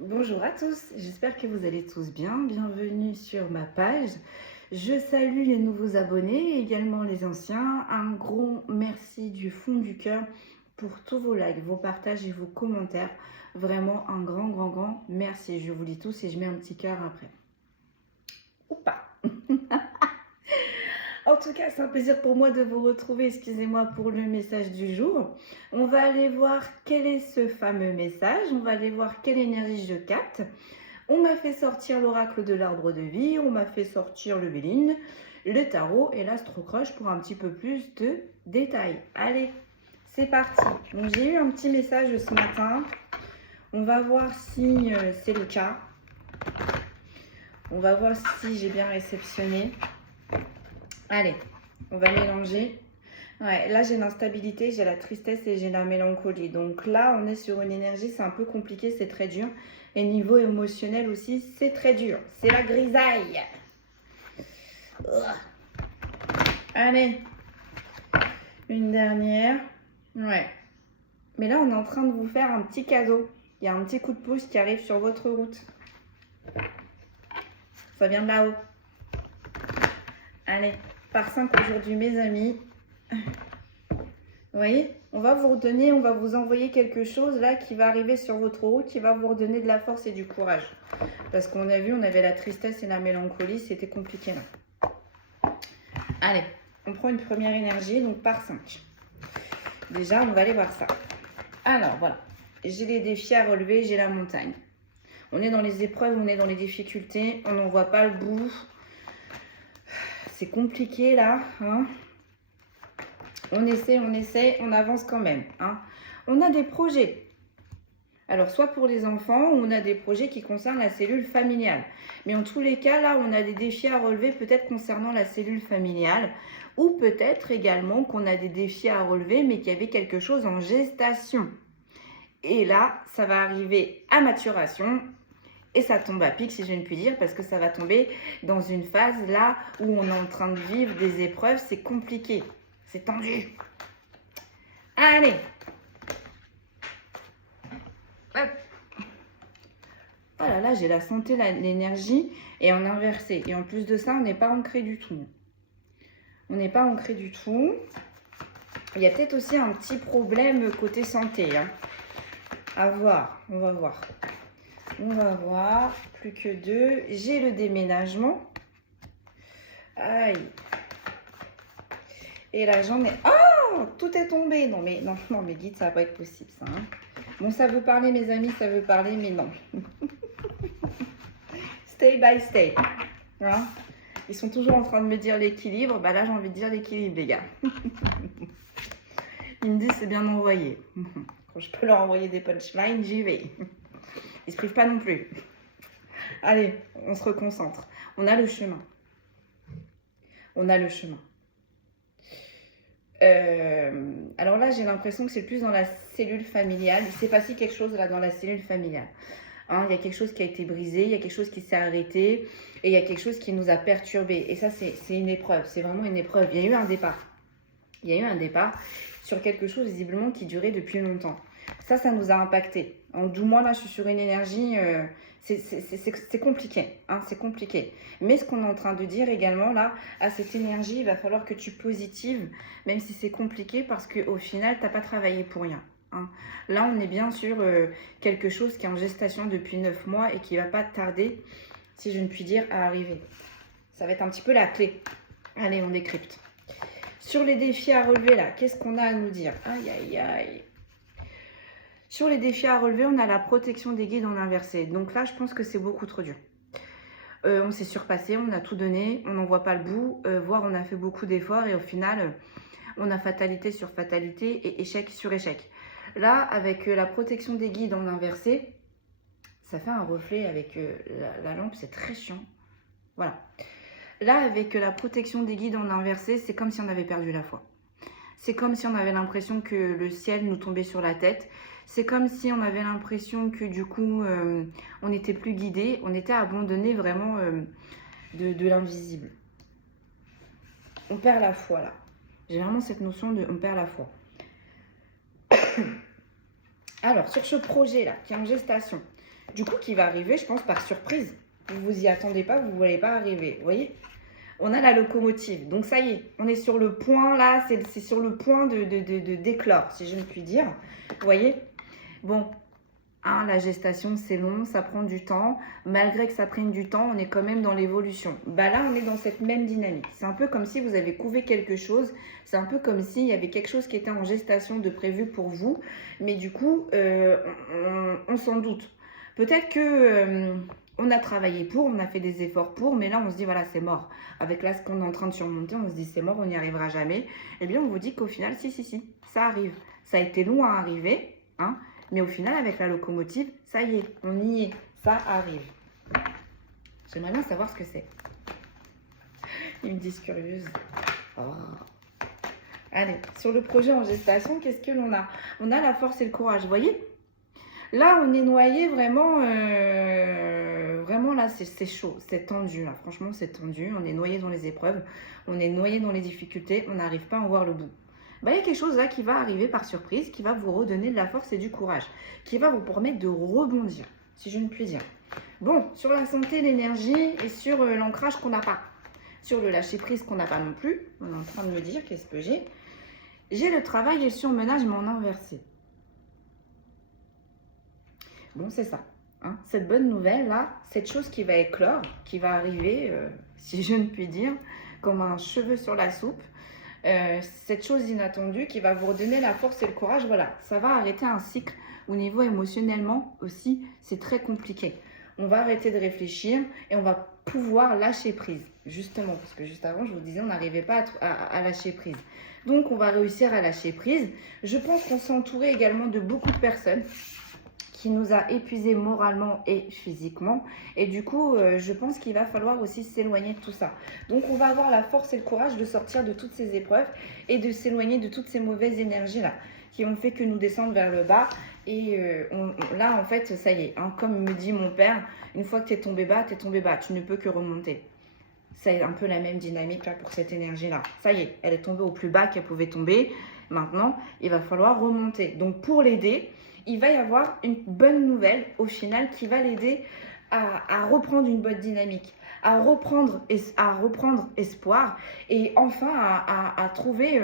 Bonjour à tous, j'espère que vous allez tous bien. Bienvenue sur ma page. Je salue les nouveaux abonnés et également les anciens. Un gros merci du fond du cœur pour tous vos likes, vos partages et vos commentaires. Vraiment un grand merci. Je vous lis tous et je mets un petit cœur après. Ou pas. En tout cas, c'est un plaisir pour moi de vous retrouver. Excusez-moi pour le message du jour. On va aller voir quel est ce fameux message. On va aller voir quelle énergie je capte. On m'a fait sortir l'oracle de l'arbre de vie. On m'a fait sortir le Béline, le tarot et l'astrocroche pour un petit peu plus de détails. Allez, c'est parti. Donc, j'ai eu un petit message ce matin. On va voir si c'est le cas. On va voir si j'ai bien réceptionné. Allez, on va mélanger. Ouais, là, j'ai l'instabilité, j'ai la tristesse et j'ai la mélancolie. Donc là, on est sur une énergie, c'est un peu compliqué, c'est très dur. Et niveau émotionnel aussi, c'est très dur. C'est la grisaille. Allez, une dernière. Ouais. Mais là, on est en train de vous faire un petit cadeau. Il y a un petit coup de pouce qui arrive sur votre route. Ça vient de là-haut. Allez. Par 5 aujourd'hui, mes amis. Vous voyez, on va vous redonner, on va vous envoyer quelque chose là qui va arriver sur votre route, qui va vous redonner de la force et du courage. Parce qu'on a vu, on avait la tristesse et la mélancolie, c'était compliqué là. Allez, on prend une première énergie, donc par 5. Déjà, on va aller voir ça. Alors, voilà. J'ai les défis à relever, j'ai la montagne. On est dans les épreuves, on est dans les difficultés, on n'en voit pas le bout. C'est compliqué là, hein. On essaie, on avance quand même, hein. On a des projets. Alors, soit pour les enfants, on a des projets qui concernent la cellule familiale. Mais en tous les cas, là, on a des défis à relever peut-être concernant la cellule familiale. Ou peut-être également qu'on a des défis à relever, mais qu'il y avait quelque chose en gestation. Et là, ça va arriver à maturation. Et ça tombe à pic, si je ne puis dire, parce que ça va tomber dans une phase là où on est en train de vivre des épreuves. C'est compliqué, c'est tendu. Allez. Hop. Oh là là, j'ai la santé, l'énergie et en inversé. Et en plus de ça, on n'est pas ancré du tout. On n'est pas ancré du tout. Il y a peut-être aussi un petit problème côté santé, hein. À voir, on va voir. On va voir, plus que 2. J'ai le déménagement. Aïe. Et là, j'en ai... Oh, tout est tombé. Non, mais non, mes guides, ça va pas être possible, ça, hein. Bon, ça veut parler, mes amis, ça veut parler, mais non. Stay by stay. Hein, ils sont toujours en train de me dire l'équilibre. Bah là, j'ai envie de dire l'équilibre, les gars. Ils me disent, c'est bien envoyé. Quand je peux leur envoyer des punchlines, j'y vais. Ils se privent pas non plus. Allez, on se reconcentre. On a le chemin. On a le chemin. Alors là, j'ai l'impression que c'est plus dans la cellule familiale. Il s'est passé quelque chose là dans la cellule familiale. Hein, il y a quelque chose qui a été brisé, il y a quelque chose qui s'est arrêté et il y a quelque chose qui nous a perturbés. Et ça, c'est une épreuve. C'est vraiment une épreuve. Il y a eu un départ. Il y a eu un départ sur quelque chose visiblement qui durait depuis longtemps. Ça nous a impacté. En 12 mois, là, je suis sur une énergie, c'est compliqué, hein, c'est compliqué. Mais ce qu'on est en train de dire également, là, à cette énergie, il va falloir que tu positives, même si c'est compliqué, parce qu'au final, tu n'as pas travaillé pour rien. Hein. Là, on est bien sur quelque chose qui est en gestation depuis 9 mois et qui ne va pas tarder, si je ne puis dire, à arriver. Ça va être un petit peu la clé. Allez, on décrypte. Sur les défis à relever, là, qu'est-ce qu'on a à nous dire? Aïe, aïe, aïe. Sur les défis à relever, on a la protection des guides en inversé. Donc là, je pense que c'est beaucoup trop dur. On s'est surpassé, on a tout donné, on n'en voit pas le bout, voire on a fait beaucoup d'efforts et au final, on a fatalité sur fatalité et échec sur échec. Là, avec la protection des guides en inversé, ça fait un reflet avec la lampe, c'est très chiant. Voilà. Là, avec la protection des guides en inversé, c'est comme si on avait perdu la foi. C'est comme si on avait l'impression que le ciel nous tombait sur la tête. C'est comme si on avait l'impression que du coup, on n'était plus guidé, on était abandonné vraiment de l'invisible. On perd la foi là. J'ai vraiment cette notion de on perd la foi. Alors, sur ce projet là, qui est en gestation, Du coup, qui va arriver, je pense, par surprise. Vous vous y attendez pas, vous ne voulez pas arriver. Vous voyez? On a la locomotive. Donc ça y est, on est sur le point là, c'est sur le point de d'éclore, si je ne puis dire. Vous voyez? Bon, hein, la gestation, c'est long, ça prend du temps. Malgré que ça prenne du temps, on est quand même dans l'évolution. Bah là, on est dans cette même dynamique. C'est un peu comme si vous avez couvé quelque chose. C'est un peu comme s'il y avait quelque chose qui était en gestation de prévu pour vous. Mais du coup, on s'en doute. Peut-être que on a travaillé pour, on a fait des efforts pour, mais là, on se dit, voilà, c'est mort. Avec là, ce qu'on est en train de surmonter, on se dit, c'est mort, on n'y arrivera jamais. Eh bien, on vous dit qu'au final, si, ça arrive. Ça a été long à arriver, hein. Mais au final, avec la locomotive, ça y est, on y est, ça arrive. J'aimerais bien savoir ce que c'est. Ils me disent curieuse. Oh. Allez, sur le projet en gestation, qu'est-ce que l'on a? On a la force et le courage, vous voyez? Là, on est noyé vraiment, vraiment là, c'est chaud, c'est tendu. Là. Franchement, c'est tendu. On est noyé dans les épreuves, on est noyé dans les difficultés, on n'arrive pas à en voir le bout. Bah, il y a quelque chose là qui va arriver par surprise, qui va vous redonner de la force et du courage, qui va vous permettre de rebondir, si je ne puis dire. Bon, sur la santé, l'énergie et sur l'ancrage qu'on n'a pas. Sur le lâcher-prise qu'on n'a pas non plus, on est en train de me dire qu'est-ce que j'ai. J'ai le travail et le surmenage, mais en inversé. Bon, c'est ça. Hein. Cette bonne nouvelle-là, cette chose qui va éclore, qui va arriver, si je ne puis dire, comme un cheveu sur la soupe, cette chose inattendue qui va vous redonner la force et le courage, voilà, ça va arrêter un cycle au niveau émotionnellement aussi, c'est très compliqué. On va arrêter de réfléchir et on va pouvoir lâcher prise, justement, parce que juste avant, je vous disais, on n'arrivait pas à lâcher prise. Donc, on va réussir à lâcher prise. Je pense qu'on s'est entouré également de beaucoup de personnes qui nous a épuisés moralement et physiquement. Et du coup, je pense qu'il va falloir aussi s'éloigner de tout ça. Donc, on va avoir la force et le courage de sortir de toutes ces épreuves et de s'éloigner de toutes ces mauvaises énergies-là qui ont fait que nous descendre vers le bas. Et là, en fait, ça y est, hein, comme me dit mon père, une fois que tu es tombé bas, tu ne peux que remonter. C'est un peu la même dynamique là pour cette énergie-là. Ça y est, elle est tombée au plus bas qu'elle pouvait tomber. Maintenant, il va falloir remonter. Donc, pour l'aider, il va y avoir une bonne nouvelle au final qui va l'aider à reprendre une bonne dynamique, à reprendre espoir et enfin à trouver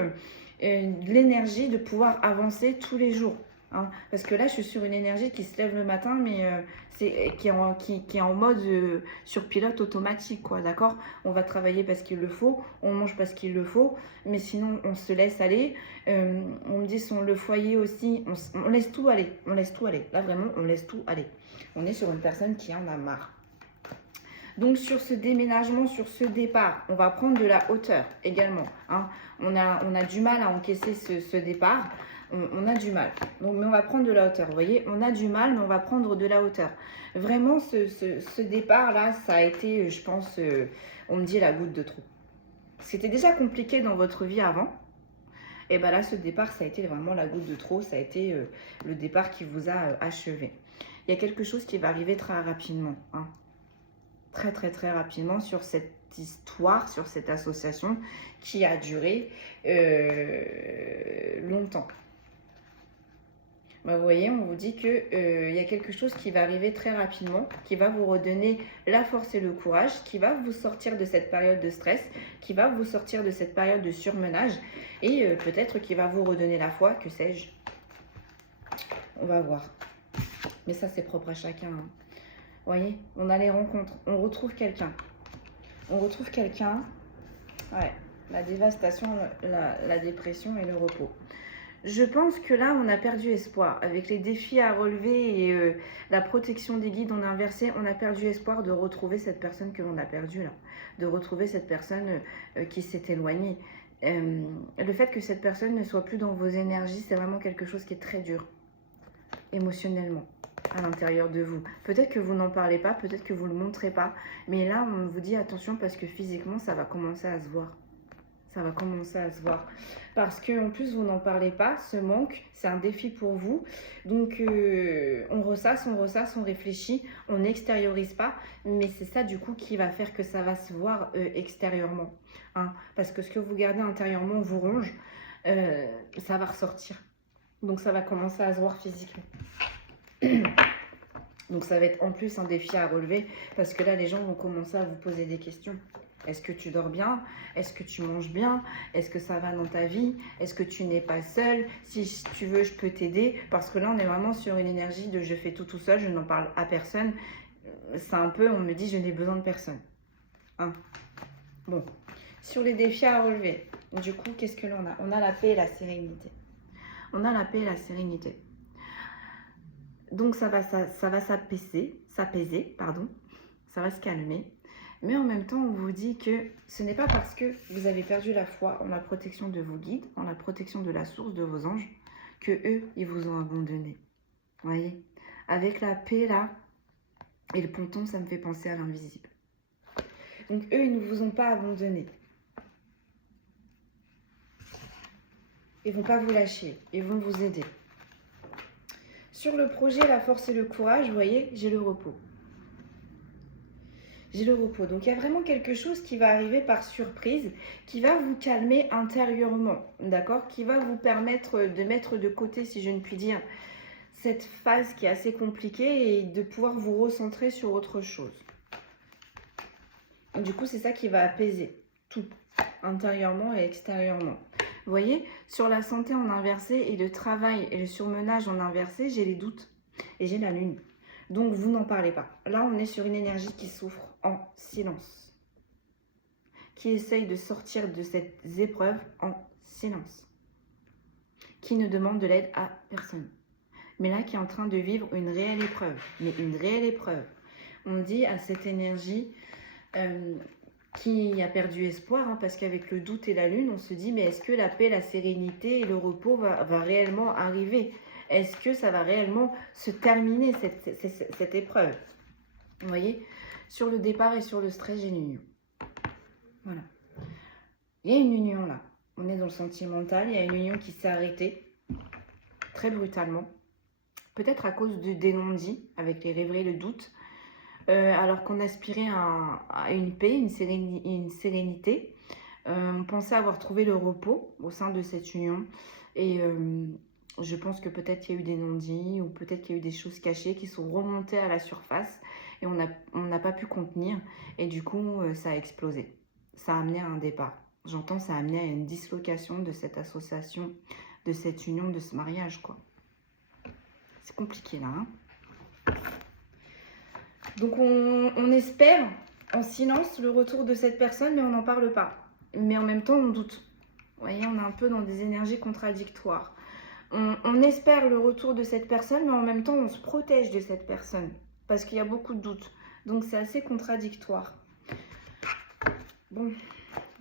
l'énergie de pouvoir avancer tous les jours. Hein. Parce que là, je suis sur une énergie qui se lève le matin, mais qui est en mode sur pilote automatique, quoi, d'accord? On va travailler parce qu'il le faut, on mange parce qu'il le faut, mais sinon, on se laisse aller. On me dit, sur le foyer aussi, on laisse tout aller, on laisse tout aller. Là, vraiment, on laisse tout aller. On est sur une personne qui en a marre. Donc, sur ce déménagement, sur ce départ, on va prendre de la hauteur également. Hein. On a du mal à encaisser ce départ. On a du mal. Donc, mais on va prendre de la hauteur. Vous voyez, on a du mal, mais on va prendre de la hauteur. Vraiment, ce départ-là, ça a été, je pense, on me dit la goutte de trop. C'était déjà compliqué dans votre vie avant. Et bien là, ce départ, ça a été vraiment la goutte de trop. Ça a été le départ qui vous a achevé. Il y a quelque chose qui va arriver très rapidement. Hein. Très rapidement sur cette histoire, sur cette association qui a duré longtemps. Bah, vous voyez, on vous dit qu'il y a quelque chose qui va arriver très rapidement, qui va vous redonner la force et le courage, qui va vous sortir de cette période de stress, qui va vous sortir de cette période de surmenage et peut-être qui va vous redonner la foi, que sais-je. On va voir. Mais ça, c'est propre à chacun. Hein. Vous voyez, on a les rencontres, on retrouve quelqu'un. On retrouve quelqu'un. Ouais, la dévastation, la dépression et le repos. Je pense que là, on a perdu espoir. Avec les défis à relever et la protection des guides, on a inversé. On a perdu espoir de retrouver cette personne que l'on a perdue là. De retrouver cette personne qui s'est éloignée. Le fait que cette personne ne soit plus dans vos énergies, c'est vraiment quelque chose qui est très dur. Émotionnellement. À l'intérieur de vous. Peut-être que vous n'en parlez pas, peut-être que vous ne le montrez pas. Mais là, on vous dit attention parce que physiquement, ça va commencer à se voir. Ça va commencer à se voir. Parce qu'en plus, vous n'en parlez pas, ce manque, c'est un défi pour vous. Donc, on ressasse, on réfléchit, on n'extériorise pas. Mais c'est ça, du coup, qui va faire que ça va se voir extérieurement. Hein. Parce que ce que vous gardez intérieurement vous ronge, ça va ressortir. Donc, ça va commencer à se voir physiquement. Donc ça va être en plus un défi à relever parce que là, les gens vont commencer à vous poser des questions. Est-ce que tu dors bien? Est-ce que tu manges bien? Est-ce que ça va dans ta vie? Est-ce que tu n'es pas seul? Si tu veux, je peux t'aider. Parce que là, on est vraiment sur une énergie de je fais tout seul, je n'en parle à personne. C'est un peu, on me dit, je n'ai besoin de personne. Hein? Bon, sur les défis à relever, du coup, qu'est-ce que l'on a? On a la paix et la sérénité. On a la paix et la sérénité. Donc ça va s'apaiser, pardon. Ça va se calmer. Mais en même temps, on vous dit que ce n'est pas parce que vous avez perdu la foi en la protection de vos guides, en la protection de la source de vos anges, que eux, ils vous ont abandonné. Vous voyez? Avec la paix là, et le ponton, ça me fait penser à l'invisible. Donc eux, ils ne vous ont pas abandonné. Ils ne vont pas vous lâcher, ils vont vous aider. Sur le projet, la force et le courage, vous voyez, j'ai le repos. J'ai le repos. Donc, il y a vraiment quelque chose qui va arriver par surprise, qui va vous calmer intérieurement, d'accord? Qui va vous permettre de mettre de côté, si je ne puis dire, cette phase qui est assez compliquée et de pouvoir vous recentrer sur autre chose. Du coup, c'est ça qui va apaiser tout, intérieurement et extérieurement. Vous voyez, sur la santé en inversé et le travail et le surmenage en inversé, j'ai les doutes et j'ai la lune. Donc, vous n'en parlez pas. Là, on est sur une énergie qui souffre en silence, qui essaye de sortir de cette épreuve en silence, qui ne demande de l'aide à personne. Mais là, qui est en train de vivre une réelle épreuve. Mais une réelle épreuve. On dit à cette énergie qui a perdu espoir, hein, parce qu'avec le doute et la lune, on se dit, mais est-ce que la paix, la sérénité et le repos va réellement arriver? Est-ce que ça va réellement se terminer, cette épreuve? Vous voyez? Sur le départ et sur le stress, j'ai une union. Voilà. Il y a une union là. On est dans le sentimental, il y a une union qui s'est arrêtée très brutalement. Peut-être à cause des non-dits, avec les rêveries, le doute. Alors qu'on aspirait à une paix, une sérénité. On pensait avoir trouvé le repos au sein de cette union. Et je pense que peut-être qu'il y a eu des non-dits ou peut-être qu'il y a eu des choses cachées qui sont remontées à la surface et on n'a pas pu contenir. Et du coup, ça a explosé. Ça a amené à un départ. J'entends, ça a amené à une dislocation de cette association, de cette union, de ce mariage, quoi. C'est compliqué là, hein. Donc on espère en silence le retour de cette personne, mais on n'en parle pas. Mais en même temps, on doute. Vous voyez, on est un peu dans des énergies contradictoires. On espère le retour de cette personne, mais en même temps, on se protège de cette personne. Parce qu'il y a beaucoup de doutes. Donc c'est assez contradictoire. Bon,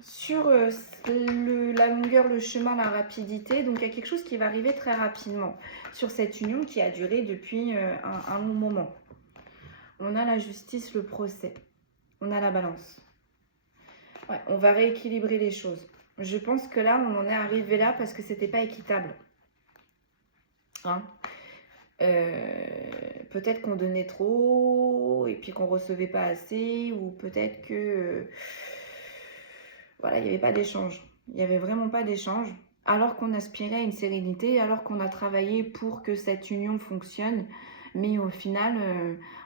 sur la longueur, le chemin, la rapidité, donc il y a quelque chose qui va arriver très rapidement sur cette union qui a duré depuis un long moment. On a la justice, le procès. On a la balance. Ouais, on va rééquilibrer les choses. Je pense que là, on en est arrivé là parce que c'était pas équitable. Hein, peut-être qu'on donnait trop et puis qu'on recevait pas assez, ou peut-être que voilà, il n'y avait pas d'échange. Il n'y avait vraiment pas d'échange, alors qu'on aspirait à une sérénité, alors qu'on a travaillé pour que cette union fonctionne. Mais au final,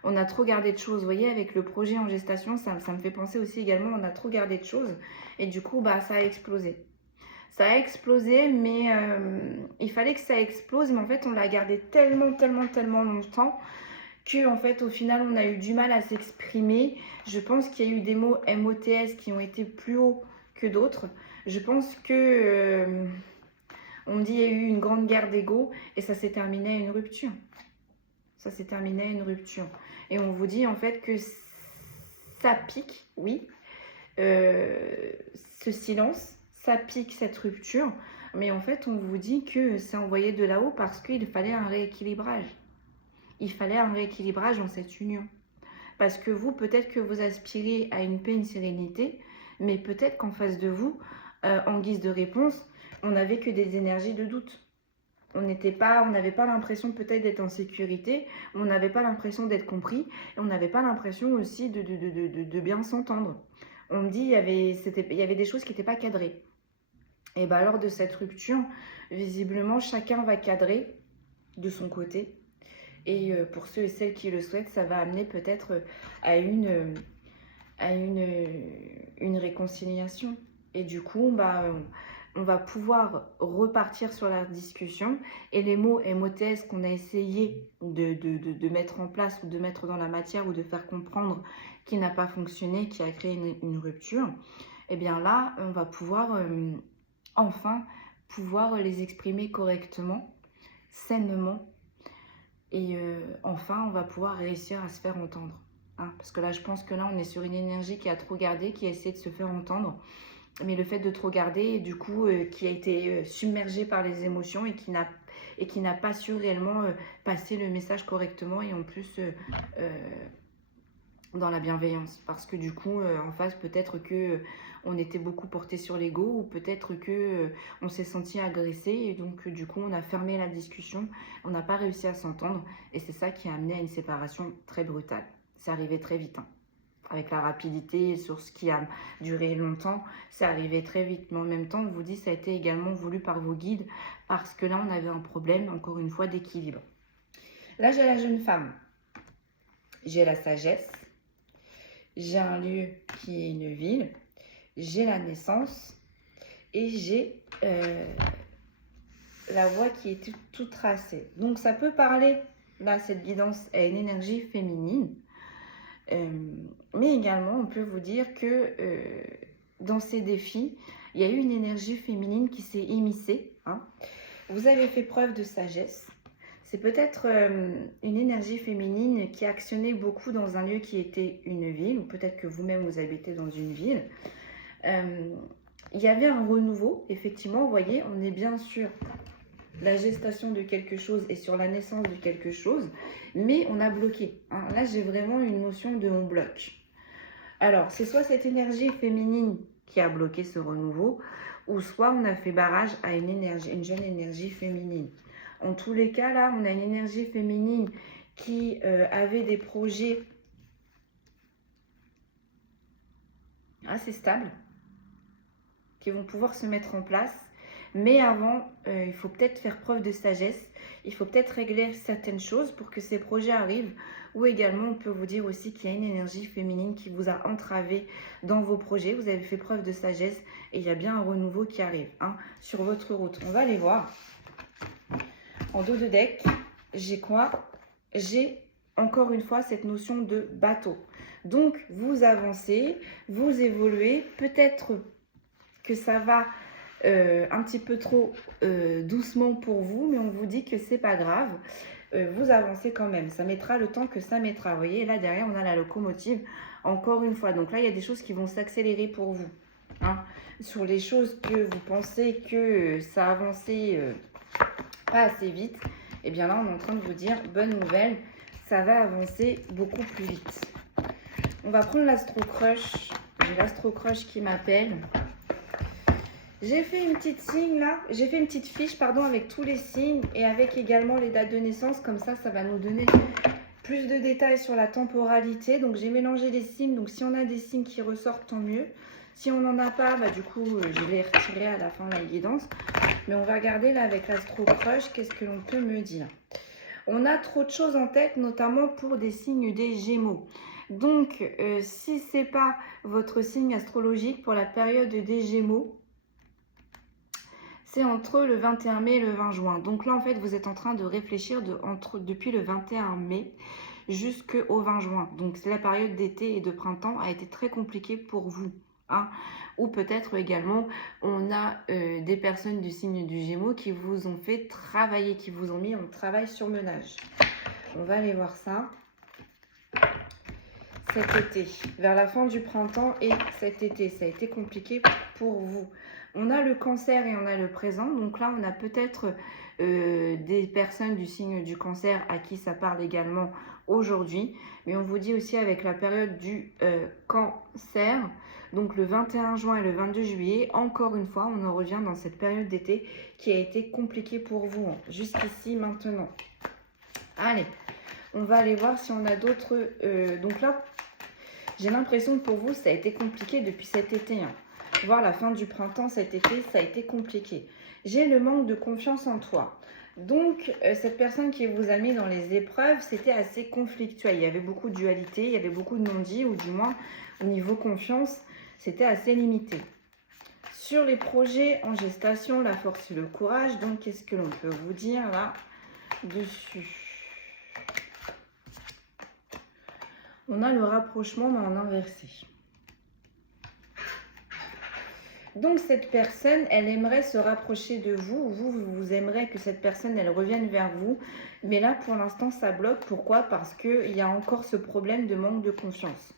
on a trop gardé de choses. Vous voyez, avec le projet en gestation, ça me fait penser aussi également, on a trop gardé de choses. Et du coup, bah, ça a explosé. Ça a explosé, mais il fallait que ça explose. Mais en fait, on l'a gardé tellement longtemps que, en fait, au final, on a eu du mal à s'exprimer. Je pense qu'il y a eu des mots MOTS qui ont été plus hauts que d'autres. Je pense que, on me dit, il y a eu une grande guerre d'ego et ça s'est terminé à une rupture. Ça s'est terminé à une rupture. Et on vous dit en fait que ça pique, oui, ce silence, ça pique cette rupture. Mais en fait, on vous dit que c'est envoyé de là-haut parce qu'il fallait un rééquilibrage. Il fallait un rééquilibrage dans cette union. Parce que vous, peut-être que vous aspirez à une paix, une sérénité, mais peut-être qu'en face de vous, en guise de réponse, on n'avait que des énergies de doute. On n'avait pas l'impression peut-être d'être en sécurité, on n'avait pas l'impression d'être compris, et on n'avait pas l'impression aussi de bien s'entendre. On me dit il y avait des choses qui n'étaient pas cadrées. Et bien lors de cette rupture, visiblement chacun va cadrer de son côté. Et pour ceux et celles qui le souhaitent, ça va amener peut-être à une réconciliation. Et du coup, bah, on va pouvoir repartir sur la discussion. Et les mots MOTS qu'on a essayé de mettre en place ou de mettre dans la matière ou de faire comprendre qui n'a pas fonctionné, qui a créé une rupture, et bien là, on va pouvoir enfin pouvoir les exprimer correctement, sainement. Et enfin, on va pouvoir réussir à se faire entendre. Hein, parce que là, je pense que là, on est sur une énergie qui a trop gardé, qui a essayé de se faire entendre. Mais le fait de trop garder, du coup, qui a été submergé par les émotions et qui n'a pas su réellement passer le message correctement et en plus dans la bienveillance. Parce que du coup, en face, peut-être que on était beaucoup porté sur l'ego ou peut-être que on s'est senti agressé et donc du coup, on a fermé la discussion, on n'a pas réussi à s'entendre et c'est ça qui a amené à une séparation très brutale. C'est arrivé très vite, hein. Avec la rapidité sur ce qui a duré longtemps, c'est arrivé très vite. Mais en même temps, on vous dit, ça a été également voulu par vos guides parce que là, on avait un problème, encore une fois, d'équilibre. Là, j'ai la jeune femme. J'ai la sagesse. J'ai un lieu qui est une ville. J'ai la naissance. Et j'ai la voie qui est toute tracée. Donc, ça peut parler, là, cette guidance, à une énergie féminine. Mais également, on peut vous dire que dans ces défis, il y a eu une énergie féminine qui s'est émissée. Hein. Vous avez fait preuve de sagesse. C'est peut-être une énergie féminine qui a actionné beaucoup dans un lieu qui était une ville, ou peut-être que vous-même vous habitez dans une ville. Il y avait un renouveau, effectivement, vous voyez, on est bien sûr la gestation de quelque chose et sur la naissance de quelque chose, mais on a bloqué. Hein. Là, j'ai vraiment une notion de on bloque. Alors, c'est soit cette énergie féminine qui a bloqué ce renouveau, ou soit on a fait barrage à une jeune énergie féminine. En tous les cas, là, on a une énergie féminine qui avait des projets assez stables, qui vont pouvoir se mettre en place. Mais avant, il faut peut-être faire preuve de sagesse. Il faut peut-être régler certaines choses pour que ces projets arrivent. Ou également, on peut vous dire aussi qu'il y a une énergie féminine qui vous a entravé dans vos projets. Vous avez fait preuve de sagesse et il y a bien un renouveau qui arrive sur votre route. On va aller voir. En dos de deck, j'ai quoi? J'ai encore une fois cette notion de bateau. Donc, vous avancez, vous évoluez. Peut-être que ça va un petit peu trop doucement pour vous, mais on vous dit que c'est pas grave. Vous avancez quand même. Ça mettra le temps que ça mettra. Vous voyez, là derrière, on a la locomotive. Encore une fois. Donc là, il y a des choses qui vont s'accélérer pour vous. Hein. Sur les choses que vous pensez que ça a avancé pas assez vite, et bien là, on est en train de vous dire, bonne nouvelle, ça va avancer beaucoup plus vite. On va prendre l'Astro Crush. J'ai l'Astro Crush qui m'appelle. J'ai fait une petite signe là, j'ai fait une petite fiche pardon avec tous les signes et avec également les dates de naissance, comme ça va nous donner plus de détails sur la temporalité. Donc j'ai mélangé les signes, donc si on a des signes qui ressortent, tant mieux. Si on n'en a pas, bah, du coup je les retirerai à la fin de la guidance. Mais on va regarder là avec l'Astro Crush, qu'est-ce que l'on peut me dire. On a trop de choses en tête, notamment pour des signes des Gémeaux. Donc si ce n'est pas votre signe astrologique pour la période des Gémeaux, c'est entre le 21 mai et le 20 juin. Donc là, en fait, vous êtes en train de réfléchir depuis le 21 mai jusqu'au 20 juin. Donc, la période d'été et de printemps a été très compliquée pour vous. Hein. Ou peut-être également, on a des personnes du signe du Gémeaux qui vous ont fait travailler, qui vous ont mis en travail sur menage. On va aller voir ça. Cet été, vers la fin du printemps et cet été, ça a été compliqué pour vous. On a le cancer et on a le présent. Donc là, on a peut-être des personnes du signe du cancer à qui ça parle également aujourd'hui. Mais on vous dit aussi avec la période du cancer, donc le 21 juin et le 22 juillet, encore une fois, on en revient dans cette période d'été qui a été compliquée pour vous, hein, jusqu'ici maintenant. Allez, on va aller voir si on a d'autres... donc là, j'ai l'impression que pour vous, ça a été compliqué depuis cet été, hein. Voir la fin du printemps cet été, ça a été compliqué. J'ai le manque de confiance en toi. Donc, cette personne qui vous a mis dans les épreuves, c'était assez conflictuel. Il y avait beaucoup de dualité, il y avait beaucoup de non-dits, ou du moins, au niveau confiance, c'était assez limité. Sur les projets en gestation, la force et le courage, donc qu'est-ce que l'on peut vous dire là dessus? On a le rapprochement mais en inversé. Donc cette personne, elle aimerait se rapprocher de vous, vous aimeriez que cette personne, elle revienne vers vous. Mais là, pour l'instant, ça bloque. Pourquoi? Parce qu'il y a encore ce problème de manque de confiance.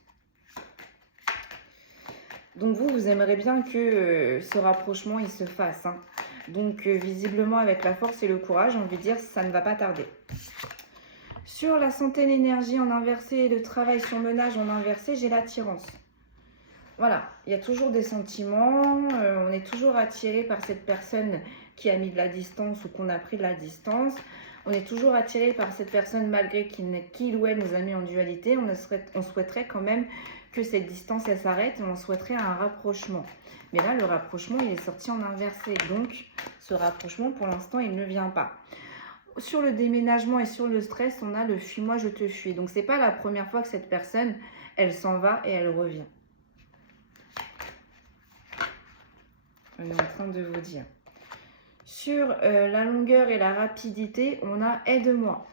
Donc vous aimeriez bien que ce rapprochement, il se fasse. Hein. Donc visiblement, avec la force et le courage, on veut dire ça ne va pas tarder. Sur la santé, l'énergie en inversé et le travail sur menage en inversé, j'ai l'attirance. Voilà, il y a toujours des sentiments, on est toujours attiré par cette personne qui a mis de la distance ou qu'on a pris de la distance. On est toujours attiré par cette personne malgré qu'il ou elle nous a mis en dualité. On souhaiterait quand même que cette distance elle s'arrête et on souhaiterait un rapprochement. Mais là, le rapprochement, il est sorti en inversé. Donc, ce rapprochement, pour l'instant, il ne vient pas. Sur le déménagement et sur le stress, on a le « fuis-moi, je te fuis ». Donc, ce n'est pas la première fois que cette personne, elle s'en va et elle revient. On est en train de vous dire. Sur la longueur et la rapidité, on a « aide-moi ».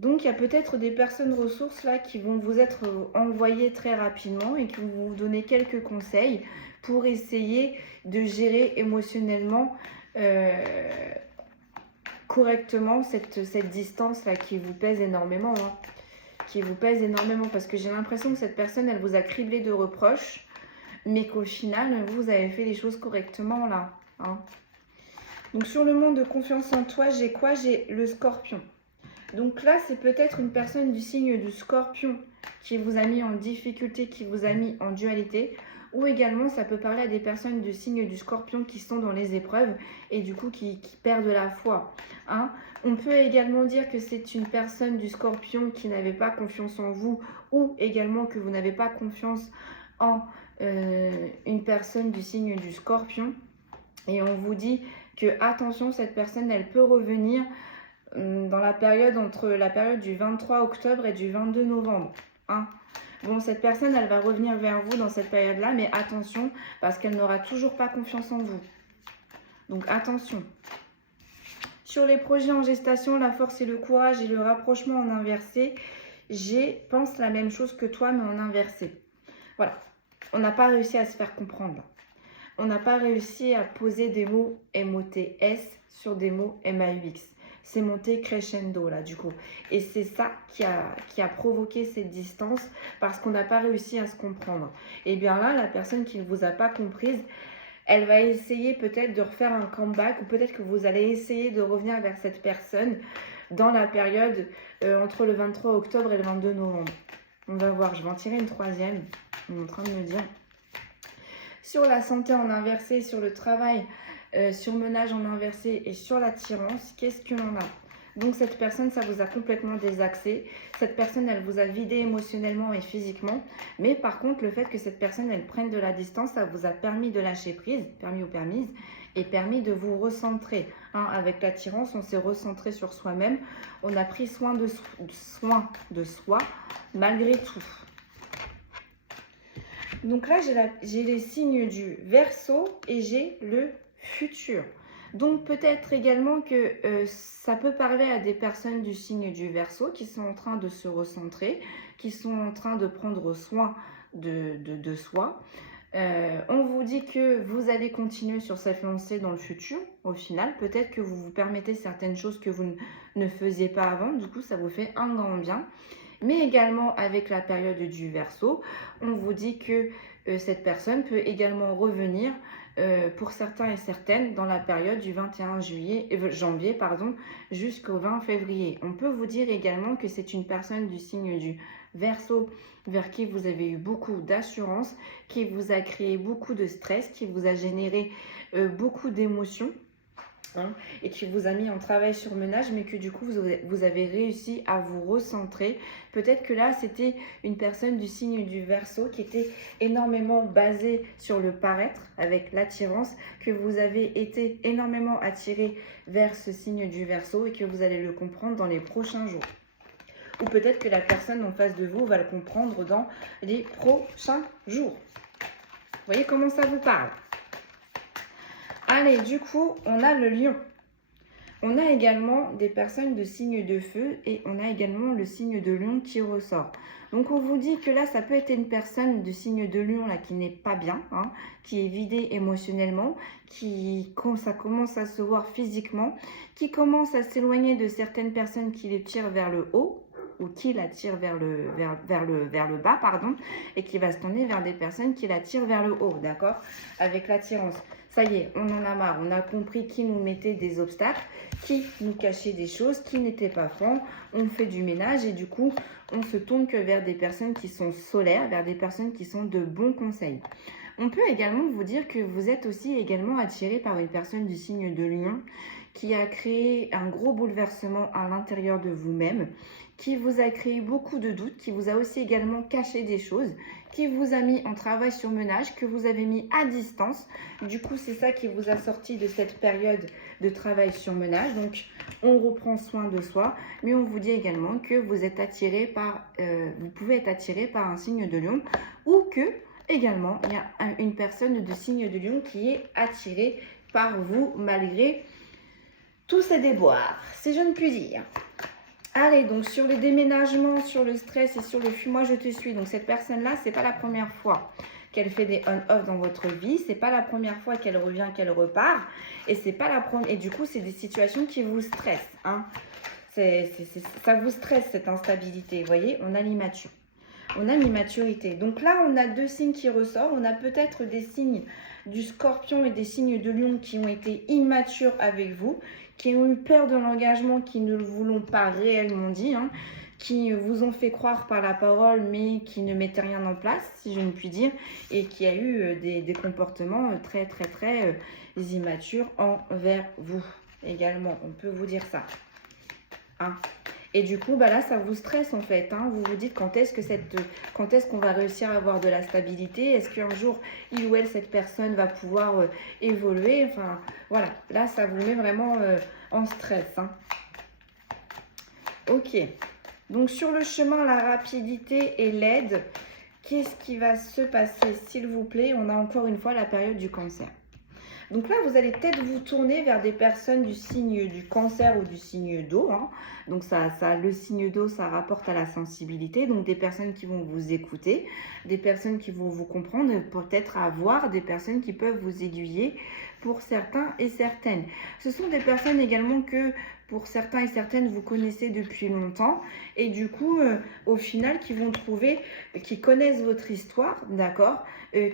Donc, il y a peut-être des personnes ressources là qui vont vous être envoyées très rapidement et qui vont vous donner quelques conseils pour essayer de gérer émotionnellement correctement cette distance là qui vous pèse énormément. Hein, qui vous pèse énormément parce que j'ai l'impression que cette personne, elle vous a criblé de reproches, mais qu'au final, vous avez fait les choses correctement là. Hein. Donc, sur le monde de confiance en toi, j'ai quoi? J'ai le Scorpion. Donc là, c'est peut-être une personne du signe du Scorpion qui vous a mis en difficulté, qui vous a mis en dualité. Ou également, ça peut parler à des personnes du signe du Scorpion qui sont dans les épreuves et du coup qui perdent la foi. Hein. On peut également dire que c'est une personne du Scorpion qui n'avait pas confiance en vous ou également que vous n'avez pas confiance en une personne du signe du Scorpion. Et on vous dit que attention, cette personne, elle peut revenir dans la période entre la période du 23 octobre et du 22 novembre. Hein. Bon, cette personne, elle va revenir vers vous dans cette période-là, mais attention, parce qu'elle n'aura toujours pas confiance en vous. Donc, attention. Sur les projets en gestation, la force et le courage et le rapprochement en inversé, pense la même chose que toi, mais en inversé. Voilà. On n'a pas réussi à se faire comprendre. On n'a pas réussi à poser des mots MOTS sur des mots MAUX. C'est monté crescendo là du coup. Et c'est ça qui a provoqué cette distance parce qu'on n'a pas réussi à se comprendre. Et bien là, la personne qui ne vous a pas comprise, elle va essayer peut-être de refaire un comeback ou peut-être que vous allez essayer de revenir vers cette personne dans la période entre le 23 octobre et le 22 novembre. On va voir, je vais en tirer une troisième. On est en train de me dire. Sur la santé en inversé, sur le travail, sur menage en inversé et sur l'attirance, qu'est-ce que l'on a? Donc cette personne, ça vous a complètement désaxé. Cette personne, elle vous a vidé émotionnellement et physiquement. Mais par contre, le fait que cette personne, elle prenne de la distance, ça vous a permis de lâcher prise, permis ou permise, et permis de vous recentrer. Hein, avec l'attirance, on s'est recentré sur soi-même. On a pris soin de soi malgré tout. Donc là, j'ai les signes du Verseau et j'ai le futur. Donc peut-être également que ça peut parler à des personnes du signe du Verseau qui sont en train de se recentrer, qui sont en train de prendre soin de soi. On vous dit que vous allez continuer sur cette lancée dans le futur. Au final, peut-être que vous vous permettez certaines choses que vous ne faisiez pas avant. Du coup, ça vous fait un grand bien. Mais également avec la période du Verseau, on vous dit que cette personne peut également revenir pour certains et certaines dans la période du 21 janvier jusqu'au 20 février. On peut vous dire également que c'est une personne du signe du Verseau vers qui vous avez eu beaucoup d'assurance, qui vous a créé beaucoup de stress, qui vous a généré beaucoup d'émotions. hein, et qui vous a mis en travail sur ménage, mais que du coup vous avez réussi à vous recentrer. Peut-être que là c'était une personne du signe du Verseau qui était énormément basée sur le paraître avec l'attirance, que vous avez été énormément attiré vers ce signe du Verseau et que vous allez le comprendre dans les prochains jours. Ou peut-être que la personne en face de vous va le comprendre dans les prochains jours. Vous voyez comment ça vous parle? Allez, du coup, on a le lion. On a également des personnes de signe de feu et on a également le signe de lion qui ressort. Donc, on vous dit que là, ça peut être une personne de signe de lion là, qui n'est pas bien, hein, qui est vidée émotionnellement, ça commence à se voir physiquement, qui commence à s'éloigner de certaines personnes qui les tirent vers le haut ou qui la tirent vers le bas, pardon, et qui va se tourner vers des personnes qui la tirent vers le haut, d'accord? Avec l'attirance. Ça y est, on en a marre, on a compris qui nous mettait des obstacles, qui nous cachait des choses, qui n'étaient pas francs, on fait du ménage et du coup, on se tourne que vers des personnes qui sont solaires, vers des personnes qui sont de bons conseils. On peut également vous dire que vous êtes aussi également attiré par une personne du signe de Lion qui a créé un gros bouleversement à l'intérieur de vous-même, qui vous a créé beaucoup de doutes, qui vous a aussi également caché des choses, qui vous a mis en travail sur ménage, que vous avez mis à distance. Du coup, c'est ça qui vous a sorti de cette période de travail sur ménage. Donc, on reprend soin de soi, mais on vous dit également que vous êtes attiré par, vous pouvez être attiré par un signe de lion ou que, également, il y a une personne de signe de lion qui est attirée par vous malgré tous ces déboires, si je ne puis dire. Allez, donc sur le déménagement, sur le stress et sur le fuis-moi je te suis. Donc cette personne-là, c'est pas la première fois qu'elle fait des on-off dans votre vie. C'est pas la première fois qu'elle revient, qu'elle repart. Et c'est pas la première. Et du coup, c'est des situations qui vous stressent. Hein. Ça vous stresse cette instabilité. Vous voyez, on a l'immature. On a l'immaturité. Donc là, on a deux signes qui ressortent. On a peut-être des signes du Scorpion et des signes de Lion qui ont été immatures avec vous, qui ont eu peur de l'engagement, qui ne vous l'ont pas réellement dit, hein, qui vous ont fait croire par la parole, mais qui ne mettaient rien en place, si je ne puis dire, et qui a eu des comportements très immatures envers vous également. On peut vous dire ça. Hein. Et du coup, bah là, ça vous stresse en fait. Hein. Vous vous dites quand est-ce qu'on va réussir à avoir de la stabilité? Est-ce qu'un jour, il ou elle, cette personne va pouvoir évoluer? Enfin, voilà. Là, ça vous met vraiment en stress. Hein. Ok. Donc, sur le chemin, la rapidité et l'aide, qu'est-ce qui va se passer? S'il vous plaît, on a encore une fois la période du cancer. Donc là, vous allez peut-être vous tourner vers des personnes du signe du cancer ou du signe d'eau. Hein. Donc le signe d'eau, ça rapporte à la sensibilité. Donc des personnes qui vont vous écouter, des personnes qui vont vous comprendre, peut-être avoir des personnes qui peuvent vous aiguiller pour certains et certaines. Ce sont des personnes également que pour certains et certaines, vous connaissez depuis longtemps. Et du coup, au final, qui connaissent votre histoire, d'accord,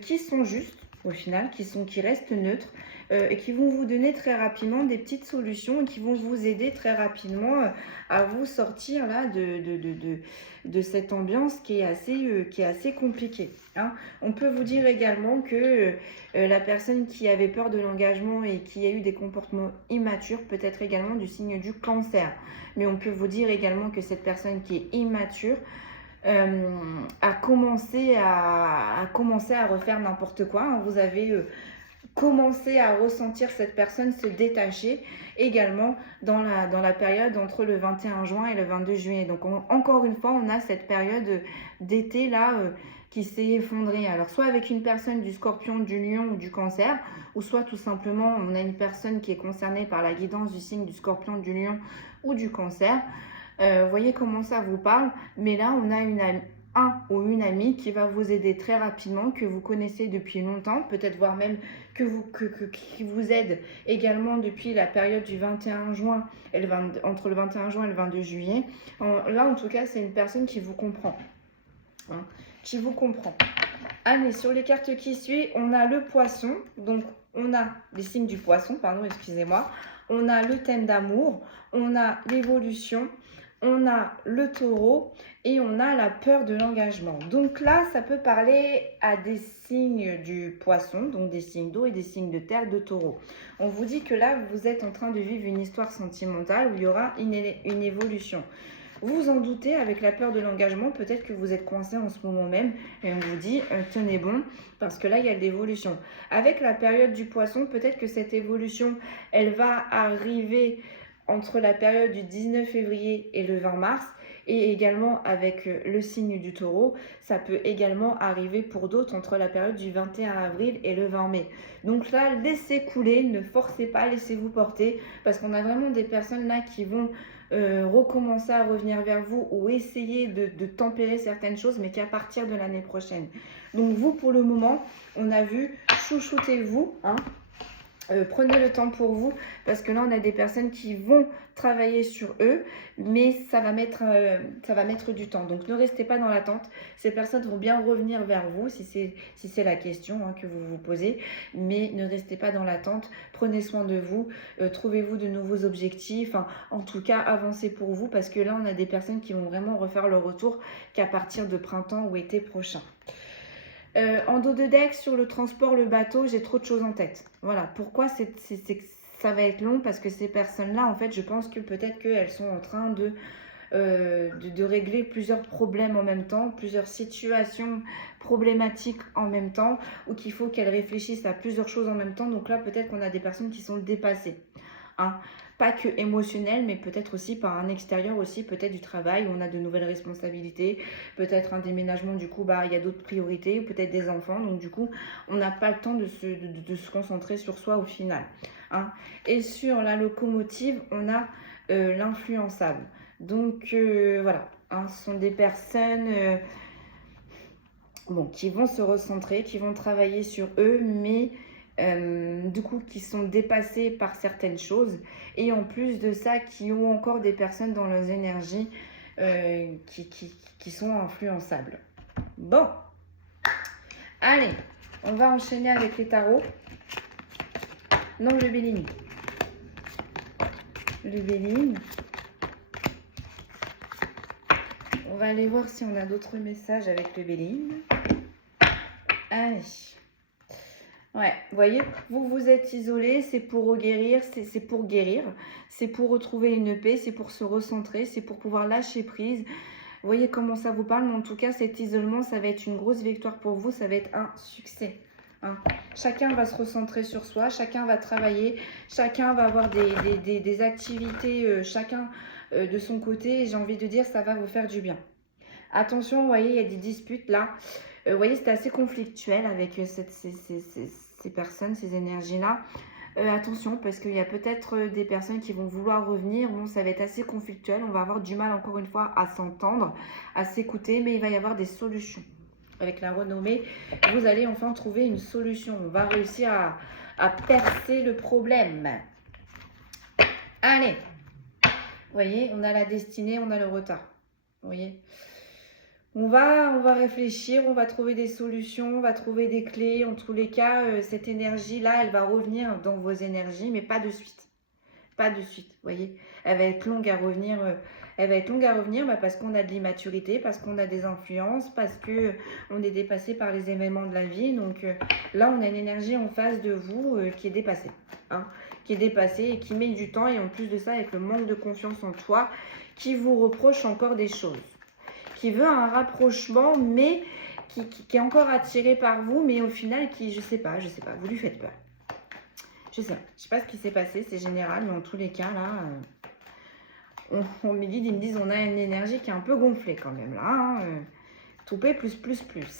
qui sont justes. Au final, qui restent neutres et qui vont vous donner très rapidement des petites solutions et qui vont vous aider très rapidement à vous sortir là de cette ambiance qui est assez compliquée. Hein. On peut vous dire également que la personne qui avait peur de l'engagement et qui a eu des comportements immatures peut être également du signe du cancer. Mais on peut vous dire également que cette personne qui est immature a commencé à refaire n'importe quoi. Hein. Vous avez commencé à ressentir cette personne se détacher également dans la période entre le 21 juin et le 22 juillet. Donc encore une fois, on a cette période d'été là qui s'est effondrée. Alors soit avec une personne du Scorpion, du Lion ou du Cancer, ou soit tout simplement on a une personne qui est concernée par la guidance du signe du Scorpion, du Lion ou du Cancer. Voyez comment ça vous parle, mais là on a un ou une amie qui va vous aider très rapidement, que vous connaissez depuis longtemps, peut-être voire même qui vous aide également depuis la période du 21 juin et entre le 21 juin et le 22 juillet. Là en tout cas c'est une personne qui vous comprend, hein, qui vous comprend. Allez, sur les cartes qui suivent, on a le poisson, donc on a les signes du poisson, pardon, excusez-moi. On a le thème d'amour, on a l'évolution, on a le taureau et on a la peur de l'engagement. Donc là, ça peut parler à des signes du poisson, donc des signes d'eau et des signes de terre de taureau. On vous dit que là, vous êtes en train de vivre une histoire sentimentale où il y aura une évolution. Vous vous en doutez, avec la peur de l'engagement, peut-être que vous êtes coincé en ce moment même et on vous dit tenez bon parce que là il y a de l'évolution. Avec la période du poisson, peut-être que cette évolution elle va arriver entre la période du 19 février et le 20 mars et également avec le signe du taureau, ça peut également arriver pour d'autres entre la période du 21 avril et le 20 mai. Donc là, laissez couler, ne forcez pas, laissez-vous porter parce qu'on a vraiment des personnes là qui vont recommencer à revenir vers vous ou essayer de tempérer certaines choses, mais qu'à partir de l'année prochaine. Donc vous, pour le moment, on a vu, chouchoutez-vous, hein. Prenez le temps pour vous parce que là on a des personnes qui vont travailler sur eux mais ça va mettre du temps, donc ne restez pas dans l'attente. Ces personnes vont bien revenir vers vous si c'est la question hein, que vous vous posez, mais ne restez pas dans l'attente, prenez soin de vous, trouvez-vous de nouveaux objectifs, hein, en tout cas avancez pour vous parce que là on a des personnes qui vont vraiment refaire leur retour qu'à partir de printemps ou été prochain. En dos de deck, sur le transport, le bateau, j'ai trop de choses en tête. Voilà, pourquoi ça va être long? Parce que ces personnes-là, en fait, je pense que peut-être qu'elles sont en train de régler plusieurs problèmes en même temps, plusieurs situations problématiques en même temps, ou qu'il faut qu'elles réfléchissent à plusieurs choses en même temps. Donc là, peut-être qu'on a des personnes qui sont dépassées. Hein. Pas que émotionnel, mais peut-être aussi par un extérieur aussi, peut-être du travail, où on a de nouvelles responsabilités, peut-être un déménagement, du coup, il y a d'autres priorités, ou peut-être des enfants, donc du coup, on n'a pas le temps de se concentrer sur soi au final. Hein. Et sur la locomotive, on a l'influençable. Donc, voilà, hein, ce sont des personnes qui vont se recentrer, qui vont travailler sur eux, mais du coup qui sont dépassés par certaines choses et en plus de ça qui ont encore des personnes dans leurs énergies qui sont influençables. Bon, allez, on va enchaîner avec les tarots. Non, le Bellini. Le Bellini. On va aller voir si on a d'autres messages avec le Bellini. Allez. Ouais, vous voyez, vous êtes isolé, c'est pour guérir, c'est pour guérir, c'est pour retrouver une paix, c'est pour se recentrer, c'est pour pouvoir lâcher prise. Vous voyez comment ça vous parle, mais en tout cas, cet isolement, ça va être une grosse victoire pour vous, ça va être un succès. Hein. Chacun va se recentrer sur soi, chacun va travailler, chacun va avoir des activités, chacun de son côté. J'ai envie de dire, ça va vous faire du bien. Attention, vous voyez, il y a des disputes là. Vous voyez, c'était assez conflictuel avec ces personnes, ces énergies-là. Attention, parce qu'il y a peut-être des personnes qui vont vouloir revenir. Bon, ça va être assez conflictuel. On va avoir du mal, encore une fois, à s'entendre, à s'écouter. Mais il va y avoir des solutions. Avec la renommée, vous allez enfin trouver une solution. On va réussir à percer le problème. Allez. Vous voyez, on a la destinée, on a le retard. Vous voyez ? On va réfléchir, on va trouver des solutions, on va trouver des clés. En tous les cas, cette énergie-là, elle va revenir dans vos énergies, mais pas de suite. Pas de suite, vous voyez. Elle va être longue à revenir. Parce qu'on a de l'immaturité, parce qu'on a des influences, parce qu'on est dépassé par les événements de la vie. Donc là, on a une énergie en face de vous qui est dépassée. Hein, qui est dépassée et qui met du temps. Et en plus de ça, avec le manque de confiance en toi, qui vous reproche encore des choses. Qui veut un rapprochement, mais qui est encore attiré par vous, mais au final, je sais pas, vous lui faites peur. Je sais pas ce qui s'est passé, c'est général, mais en tous les cas, là, on me dit, ils me disent, on a une énergie qui est un peu gonflée quand même, là. Hein, toupé plus.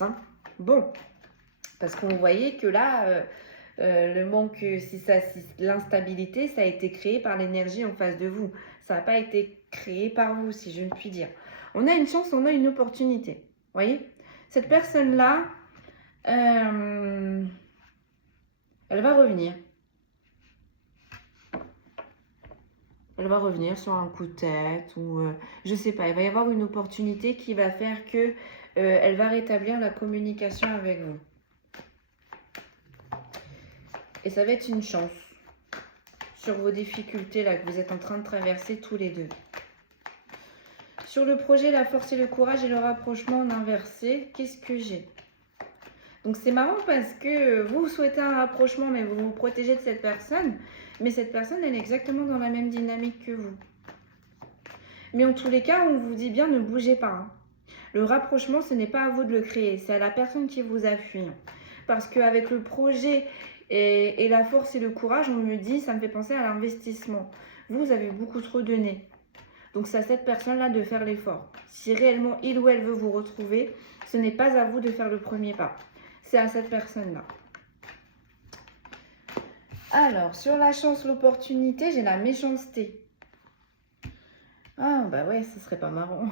Hein. Bon, parce qu'on voyait que là, le manque, l'instabilité, ça a été créé par l'énergie en face de vous. Ça n'a pas été créé par vous, si je ne puis dire. On a une chance, on a une opportunité. Vous voyez, cette personne-là, elle va revenir. Elle va revenir sur un coup de tête ou je sais pas. Il va y avoir une opportunité qui va faire que elle va rétablir la communication avec vous. Et ça va être une chance sur vos difficultés là que vous êtes en train de traverser tous les deux. Sur le projet, la force et le courage et le rapprochement en inversé, qu'est-ce que j'ai? Donc c'est marrant parce que vous souhaitez un rapprochement, mais vous vous protégez de cette personne. Mais cette personne, elle est exactement dans la même dynamique que vous. Mais en tous les cas, on vous dit bien, ne bougez pas. Hein. Le rapprochement, ce n'est pas à vous de le créer, c'est à la personne qui vous appuie. Parce qu'avec le projet et la force et le courage, on me dit, ça me fait penser à l'investissement. Vous avez beaucoup trop donné. Donc c'est à cette personne-là de faire l'effort. Si réellement il ou elle veut vous retrouver, ce n'est pas à vous de faire le premier pas. C'est à cette personne-là. Alors, sur la chance, l'opportunité, j'ai la méchanceté. Ah, bah ouais, ce serait pas marrant.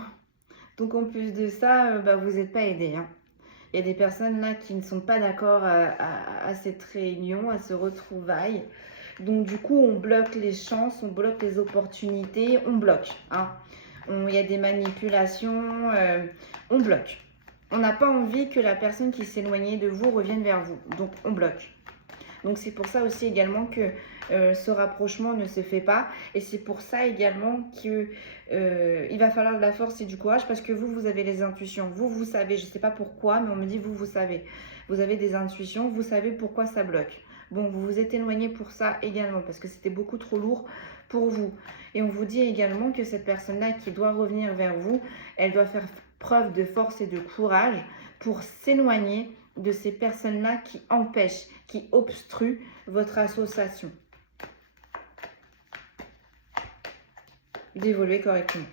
Donc en plus de ça, vous n'êtes pas aidé. Hein. Il y a des personnes là qui ne sont pas d'accord à cette réunion, à ce retrouvaille. Donc du coup, on bloque les chances, on bloque les opportunités, on bloque. Hein. Il y a des manipulations, on bloque. On n'a pas envie que la personne qui s'est éloignée de vous revienne vers vous. Donc on bloque. Donc c'est pour ça aussi également que ce rapprochement ne se fait pas. Et c'est pour ça également qu'il va falloir de la force et du courage parce que vous avez les intuitions. Vous savez, je ne sais pas pourquoi, mais on me dit vous savez. Vous avez des intuitions, vous savez pourquoi ça bloque. Bon, vous vous êtes éloigné pour ça également parce que c'était beaucoup trop lourd pour vous. Et on vous dit également que cette personne-là qui doit revenir vers vous, elle doit faire preuve de force et de courage pour s'éloigner de ces personnes-là qui empêchent, qui obstruent votre association d'évoluer correctement,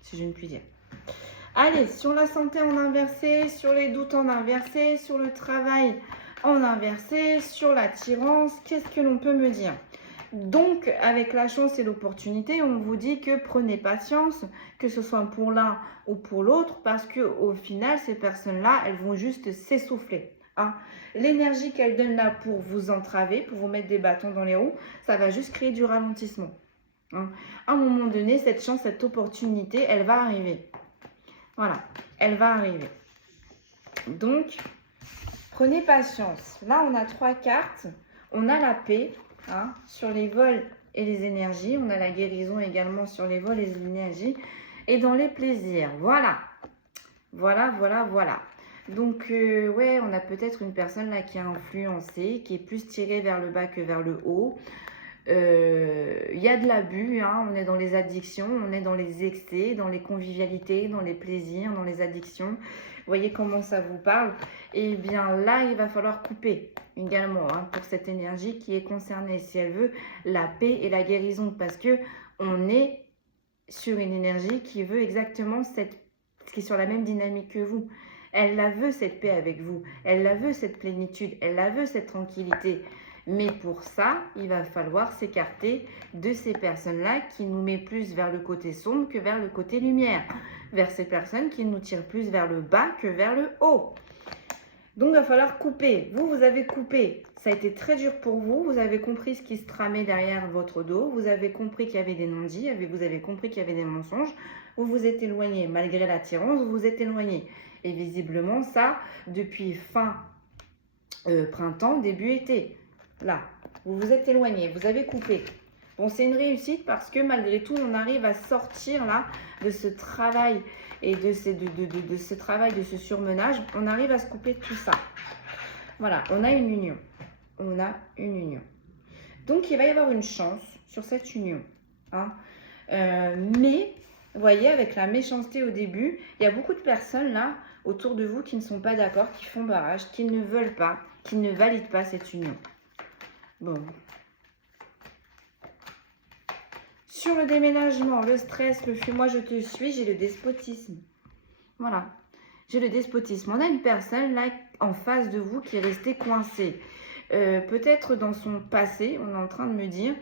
si je ne puis dire. Allez, sur la santé en inversé, sur les doutes en inversé, sur le travail en inversé, sur l'attirance, qu'est-ce que l'on peut me dire? Donc, avec la chance et l'opportunité, on vous dit que prenez patience, que ce soit pour l'un ou pour l'autre, parce qu'au final, ces personnes-là, elles vont juste s'essouffler. Hein. L'énergie qu'elles donnent là pour vous entraver, pour vous mettre des bâtons dans les roues, ça va juste créer du ralentissement. Hein. À un moment donné, cette chance, cette opportunité, elle va arriver. Voilà, elle va arriver. Donc, prenez patience. Là, on a 3 cartes. On a la paix. Hein, sur les vols et les énergies. On a la guérison également sur les vols et les énergies. Et dans les plaisirs. Voilà. Voilà. Donc, ouais, on a peut-être une personne là qui est influencée, qui est plus tirée vers le bas que vers le haut. Il y a de l'abus, hein, on est dans les addictions, on est dans les excès, dans les convivialités, dans les plaisirs, dans les addictions. Vous voyez comment ça vous parle? Et bien là, il va falloir couper également hein, pour cette énergie qui est concernée, si elle veut la paix et la guérison, parce que on est sur une énergie qui veut exactement qui est sur la même dynamique que vous. Elle la veut cette paix avec vous, elle la veut cette plénitude, elle la veut cette tranquillité. Mais pour ça, il va falloir s'écarter de ces personnes-là qui nous mettent plus vers le côté sombre que vers le côté lumière. Vers ces personnes qui nous tirent plus vers le bas que vers le haut. Donc, il va falloir couper. Vous avez coupé. Ça a été très dur pour vous. Vous avez compris ce qui se tramait derrière votre dos. Vous avez compris qu'il y avait des non-dits. Vous avez compris qu'il y avait des mensonges. Vous vous êtes éloigné. Malgré l'attirance, vous vous êtes éloigné. Et visiblement, ça, depuis fin printemps, début été. Là, vous vous êtes éloigné, vous avez coupé. Bon, c'est une réussite parce que malgré tout, on arrive à sortir là de ce travail et de ce travail, de ce surmenage. On arrive à se couper de tout ça. Voilà, on a une union. On a une union. Donc, il va y avoir une chance sur cette union. Hein. Mais, vous voyez, avec la méchanceté au début, il y a beaucoup de personnes là autour de vous qui ne sont pas d'accord, qui font barrage, qui ne veulent pas, qui ne valident pas cette union. Bon. Sur le déménagement, le stress, le fuis-moi je te suis, j'ai le despotisme. Voilà. J'ai le despotisme. On a une personne là en face de vous qui est restée coincée. Peut-être dans son passé, on est en train de me dire,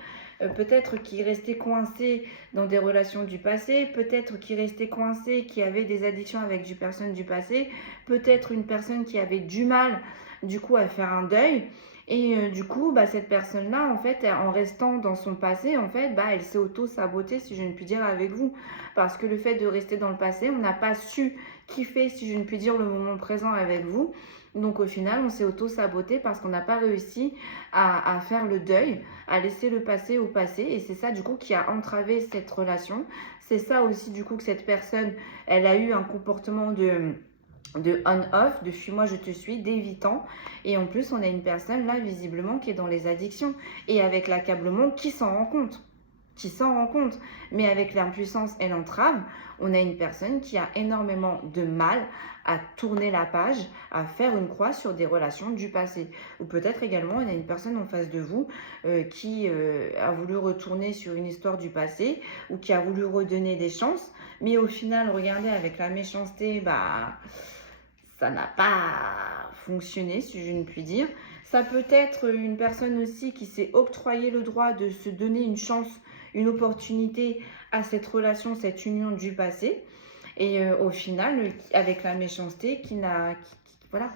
peut-être qu'il est resté coincé dans des relations du passé, peut-être qu'il est resté coincé, qui avait des addictions avec des personnes du passé, peut-être une personne qui avait du mal du coup à faire un deuil. Et du coup, bah, cette personne-là, en fait, en restant dans son passé, en fait, bah, elle s'est auto-sabotée, si je ne puis dire, avec vous. Parce que le fait de rester dans le passé, on n'a pas su kiffer, si je ne puis dire, le moment présent avec vous. Donc au final, on s'est auto-saboté parce qu'on n'a pas réussi à faire le deuil, à laisser le passé au passé. Et c'est ça, du coup, qui a entravé cette relation. C'est ça aussi, du coup, que cette personne, elle a eu un comportement de on-off, de fuis-moi, je te suis, d'évitant. Et en plus, on a une personne là, visiblement, qui est dans les addictions. Et avec l'accablement, qui s'en rend compte? Qui s'en rend compte? Mais avec l'impuissance et l'entrave, on a une personne qui a énormément de mal à tourner la page, à faire une croix sur des relations du passé. Ou peut-être également, on a une personne en face de vous qui a voulu retourner sur une histoire du passé ou qui a voulu redonner des chances. Mais au final, regardez, avec la méchanceté, bah ça n'a pas fonctionné, si je ne puis dire. Ça peut être une personne aussi qui s'est octroyé le droit de se donner une chance, une opportunité à cette relation, cette union du passé. Et au final, avec la méchanceté, voilà,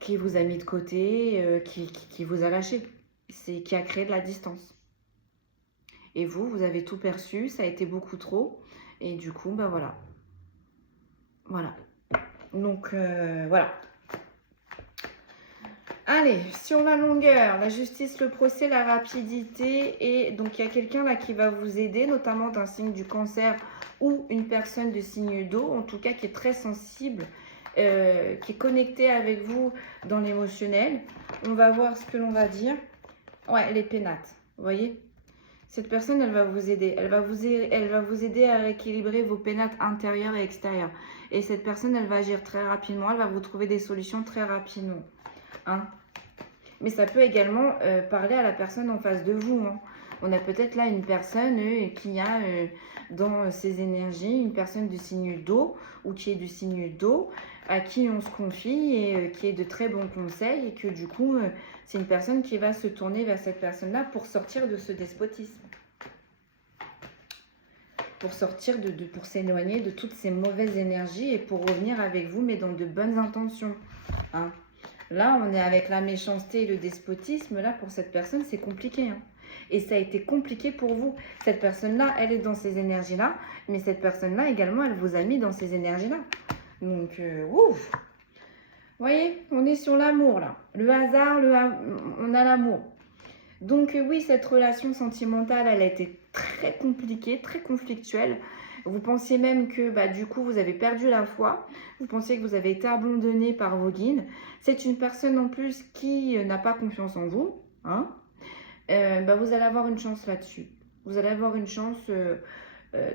qui vous a mis de côté, qui vous a lâché, qui a créé de la distance. Et vous avez tout perçu, ça a été beaucoup trop. Et du coup, ben voilà. Voilà. Donc, voilà. Allez, sur la longueur, la justice, le procès, la rapidité. Et donc, il y a quelqu'un là qui va vous aider, notamment d'un signe du cancer ou une personne de signe d'eau, en tout cas qui est très sensible, qui est connectée avec vous dans l'émotionnel. On va voir ce que l'on va dire. Ouais, les pénates, vous voyez? Cette personne, elle va vous aider. Elle va vous aider à rééquilibrer vos pénates intérieures et extérieures. Et cette personne, elle va agir très rapidement. Elle va vous trouver des solutions très rapidement. Hein? Mais ça peut également parler à la personne en face de vous. Hein. On a peut-être là une personne qui a dans ses énergies, une personne du signe d'eau ou qui est du signe d'eau, à qui on se confie et qui est de très bons conseils et que du coup, c'est une personne qui va se tourner vers cette personne-là pour sortir de ce despotisme. Pour sortir pour s'éloigner de toutes ces mauvaises énergies et pour revenir avec vous, mais dans de bonnes intentions. Hein. Là, on est avec la méchanceté et le despotisme. Là, pour cette personne, c'est compliqué. Hein. Et ça a été compliqué pour vous. Cette personne-là, elle est dans ces énergies-là. Mais cette personne-là, également, elle vous a mis dans ces énergies-là. Donc, ouf. Vous voyez, on est sur l'amour, là. Le hasard, on a l'amour. Donc, oui, cette relation sentimentale, elle a été très compliquée, très conflictuelle. Vous pensiez même que bah, du coup vous avez perdu la foi, vous pensiez que vous avez été abandonné par vos guides. C'est une personne en plus qui n'a pas confiance en vous. Hein. Bah, vous allez avoir une chance là-dessus. Vous allez avoir une chance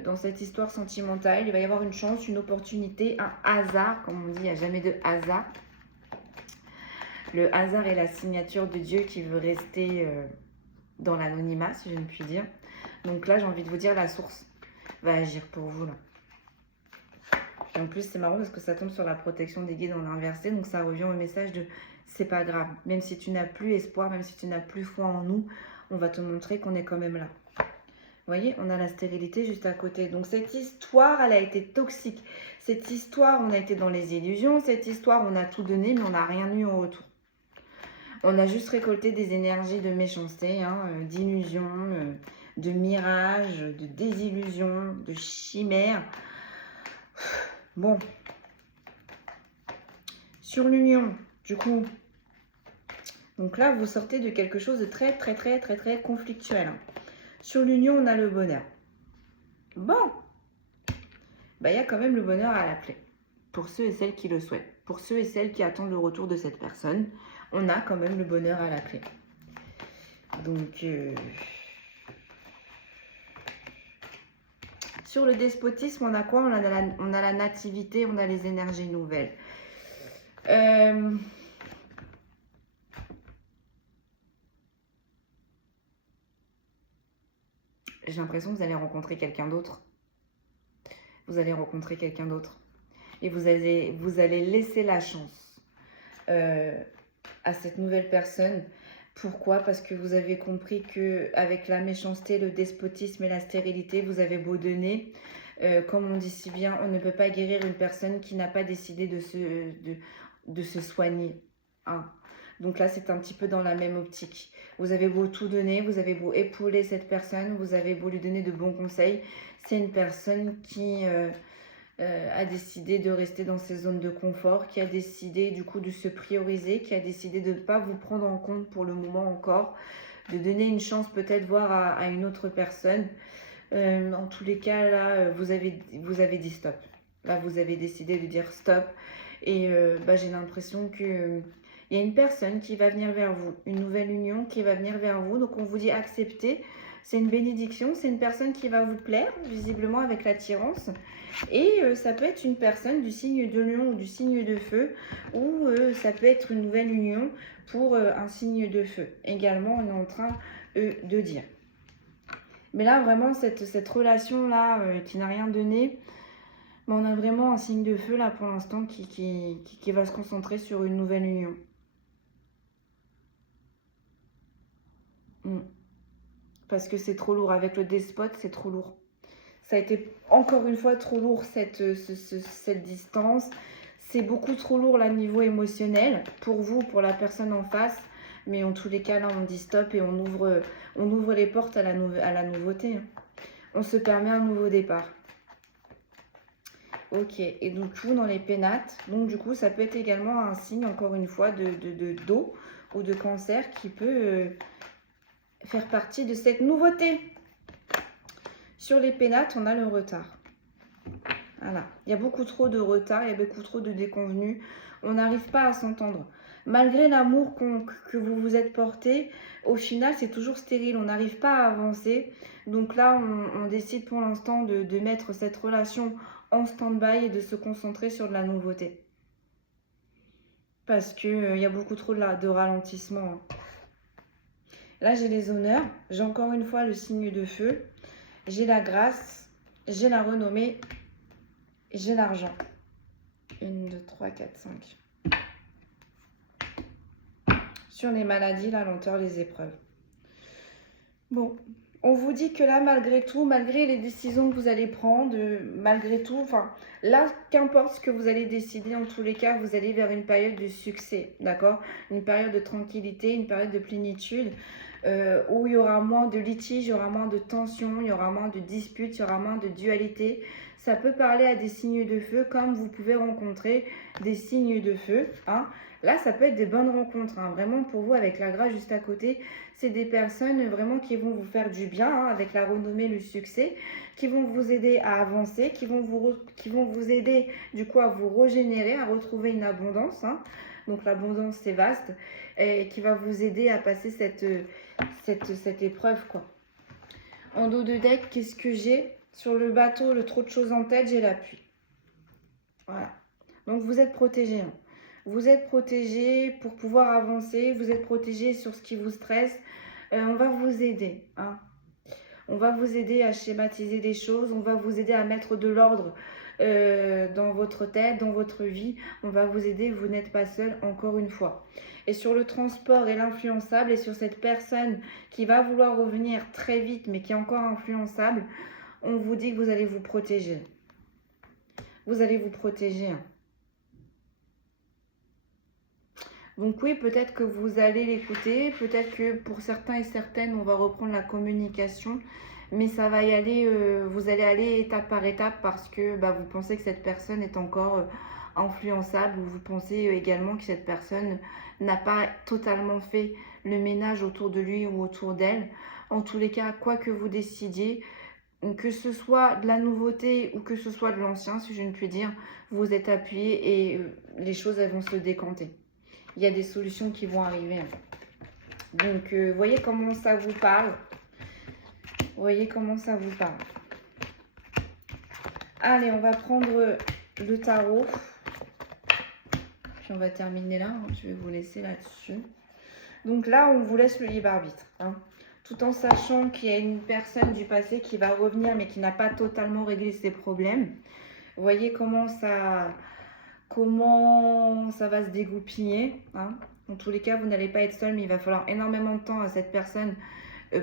dans cette histoire sentimentale. Il va y avoir une chance, une opportunité, un hasard. Comme on dit, il n'y a jamais de hasard. Le hasard est la signature de Dieu qui veut rester dans l'anonymat, si je ne puis dire. Donc là, j'ai envie de vous dire la source va agir pour vous là. Et en plus c'est marrant parce que ça tombe sur la protection des guides en inversé, donc ça revient au message de c'est pas grave, même si tu n'as plus espoir, même si tu n'as plus foi en nous, on va te montrer qu'on est quand même là. Vous voyez, on a la stérilité juste à côté. Donc cette histoire, elle a été toxique. Cette histoire, on a été dans les illusions. Cette histoire, on a tout donné, mais on n'a rien eu en retour. On a juste récolté des énergies de méchanceté, hein, d'illusion, de mirage, de désillusion, de chimère. Bon. Sur l'union, du coup. Donc là, vous sortez de quelque chose de très conflictuel. Sur l'union, on a le bonheur. Bon. Bah, il y a quand même le bonheur à la clé. Pour ceux et celles qui le souhaitent. Pour ceux et celles qui attendent le retour de cette personne, on a quand même le bonheur à la clé. Donc... Sur le despotisme, on a quoi? On a la nativité, on a les énergies nouvelles. J'ai l'impression que vous allez rencontrer quelqu'un d'autre. Vous allez rencontrer quelqu'un d'autre. Et vous allez laisser la chance à cette nouvelle personne. Pourquoi? Parce que vous avez compris qu'avec la méchanceté, le despotisme et la stérilité, vous avez beau donner. Comme on dit si bien, on ne peut pas guérir une personne qui n'a pas décidé de se soigner. Hein. Donc là, c'est un petit peu dans la même optique. Vous avez beau tout donner, vous avez beau épauler cette personne, vous avez beau lui donner de bons conseils. C'est une personne qui a décidé de rester dans ses zones de confort, qui a décidé du coup de se prioriser, qui a décidé de ne pas vous prendre en compte pour le moment encore, de donner une chance peut-être voir à une autre personne. En tous les cas, là, vous avez dit stop. Là, vous avez décidé de dire stop. Et j'ai l'impression que il y a une personne qui va venir vers vous, une nouvelle union qui va venir vers vous. Donc, on vous dit accepter. C'est une bénédiction, c'est une personne qui va vous plaire, visiblement avec l'attirance. Et ça peut être une personne du signe de lion ou du signe de feu, ou ça peut être une nouvelle union pour un signe de feu. Également, on est en train de dire. Mais là, vraiment, cette relation-là qui n'a rien donné, on a vraiment un signe de feu là pour l'instant qui va se concentrer sur une nouvelle union. Parce que c'est trop lourd. Avec le despote, c'est trop lourd. Ça a été encore une fois trop lourd cette distance. C'est beaucoup trop lourd là niveau émotionnel pour vous, pour la personne en face. Mais en tous les cas, là, on dit stop et on ouvre les portes à la nouveauté. On se permet un nouveau départ. Ok, et donc vous dans les pénates, donc du coup ça peut être également un signe encore une fois d'eau ou de cancer qui peut faire partie de cette nouveauté. Sur les pénates, on a le retard. Voilà, il y a beaucoup trop de retard, il y a beaucoup trop de déconvenus, on n'arrive pas à s'entendre. Malgré l'amour que vous vous êtes porté, au final c'est toujours stérile, on n'arrive pas à avancer. Donc là on décide pour l'instant de mettre cette relation en stand-by et de se concentrer sur de la nouveauté. Parce qu'il y a beaucoup trop de ralentissement. Là, j'ai les honneurs. J'ai encore une fois le signe de feu. J'ai la grâce. J'ai la renommée. J'ai l'argent. 1, 2, 3, 4, 5. Sur les maladies, la lenteur, les épreuves. Bon. On vous dit que là, malgré tout, malgré les décisions que vous allez prendre, malgré tout, enfin, là, qu'importe ce que vous allez décider, en tous les cas, vous allez vers une période de succès, d'accord? Une période de tranquillité, une période de plénitude, où il y aura moins de litiges, il y aura moins de tensions, il y aura moins de disputes, il y aura moins de dualité. Ça peut parler à des signes de feu, comme vous pouvez rencontrer des signes de feu, hein. Là, ça peut être des bonnes rencontres, hein. Vraiment pour vous, avec la grâce juste à côté, c'est des personnes vraiment qui vont vous faire du bien, hein, avec la renommée, le succès, qui vont vous aider à avancer, qui vont vous aider du coup à vous régénérer, à retrouver une abondance, hein. Donc l'abondance, c'est vaste, et qui va vous aider à passer cette épreuve, quoi. En dos de deck, qu'est-ce que j'ai? Sur le bateau, le trop de choses en tête, j'ai l'appui. Voilà. Donc vous êtes protégé, hein. Vous êtes protégé pour pouvoir avancer. Vous êtes protégé sur ce qui vous stresse. On va vous aider, hein. On va vous aider à schématiser des choses. On va vous aider à mettre de l'ordre dans votre tête, dans votre vie. On va vous aider. Vous n'êtes pas seul, encore une fois. Et sur le transport et l'influençable, et sur cette personne qui va vouloir revenir très vite, mais qui est encore influençable, on vous dit que vous allez vous protéger. Vous allez vous protéger, hein. Donc oui, peut-être que vous allez l'écouter, peut-être que pour certains et certaines, on va reprendre la communication, mais ça va y aller, vous allez aller étape par étape parce que vous pensez que cette personne est encore influençable, ou vous pensez également que cette personne n'a pas totalement fait le ménage autour de lui ou autour d'elle. En tous les cas, quoi que vous décidiez, que ce soit de la nouveauté ou que ce soit de l'ancien, si je ne puis dire, vous êtes appuyé et les choses elles vont se décanter. Il y a des solutions qui vont arriver. Donc, voyez comment ça vous parle. Voyez comment ça vous parle. Allez, on va prendre le tarot. Puis on va terminer là. Hein. Je vais vous laisser là-dessus. Donc là, on vous laisse le libre arbitre. Hein. Tout en sachant qu'il y a une personne du passé qui va revenir, mais qui n'a pas totalement réglé ses problèmes. Voyez comment ça va se dégoupiller, hein. En tous les cas, vous n'allez pas être seul, mais il va falloir énormément de temps à cette personne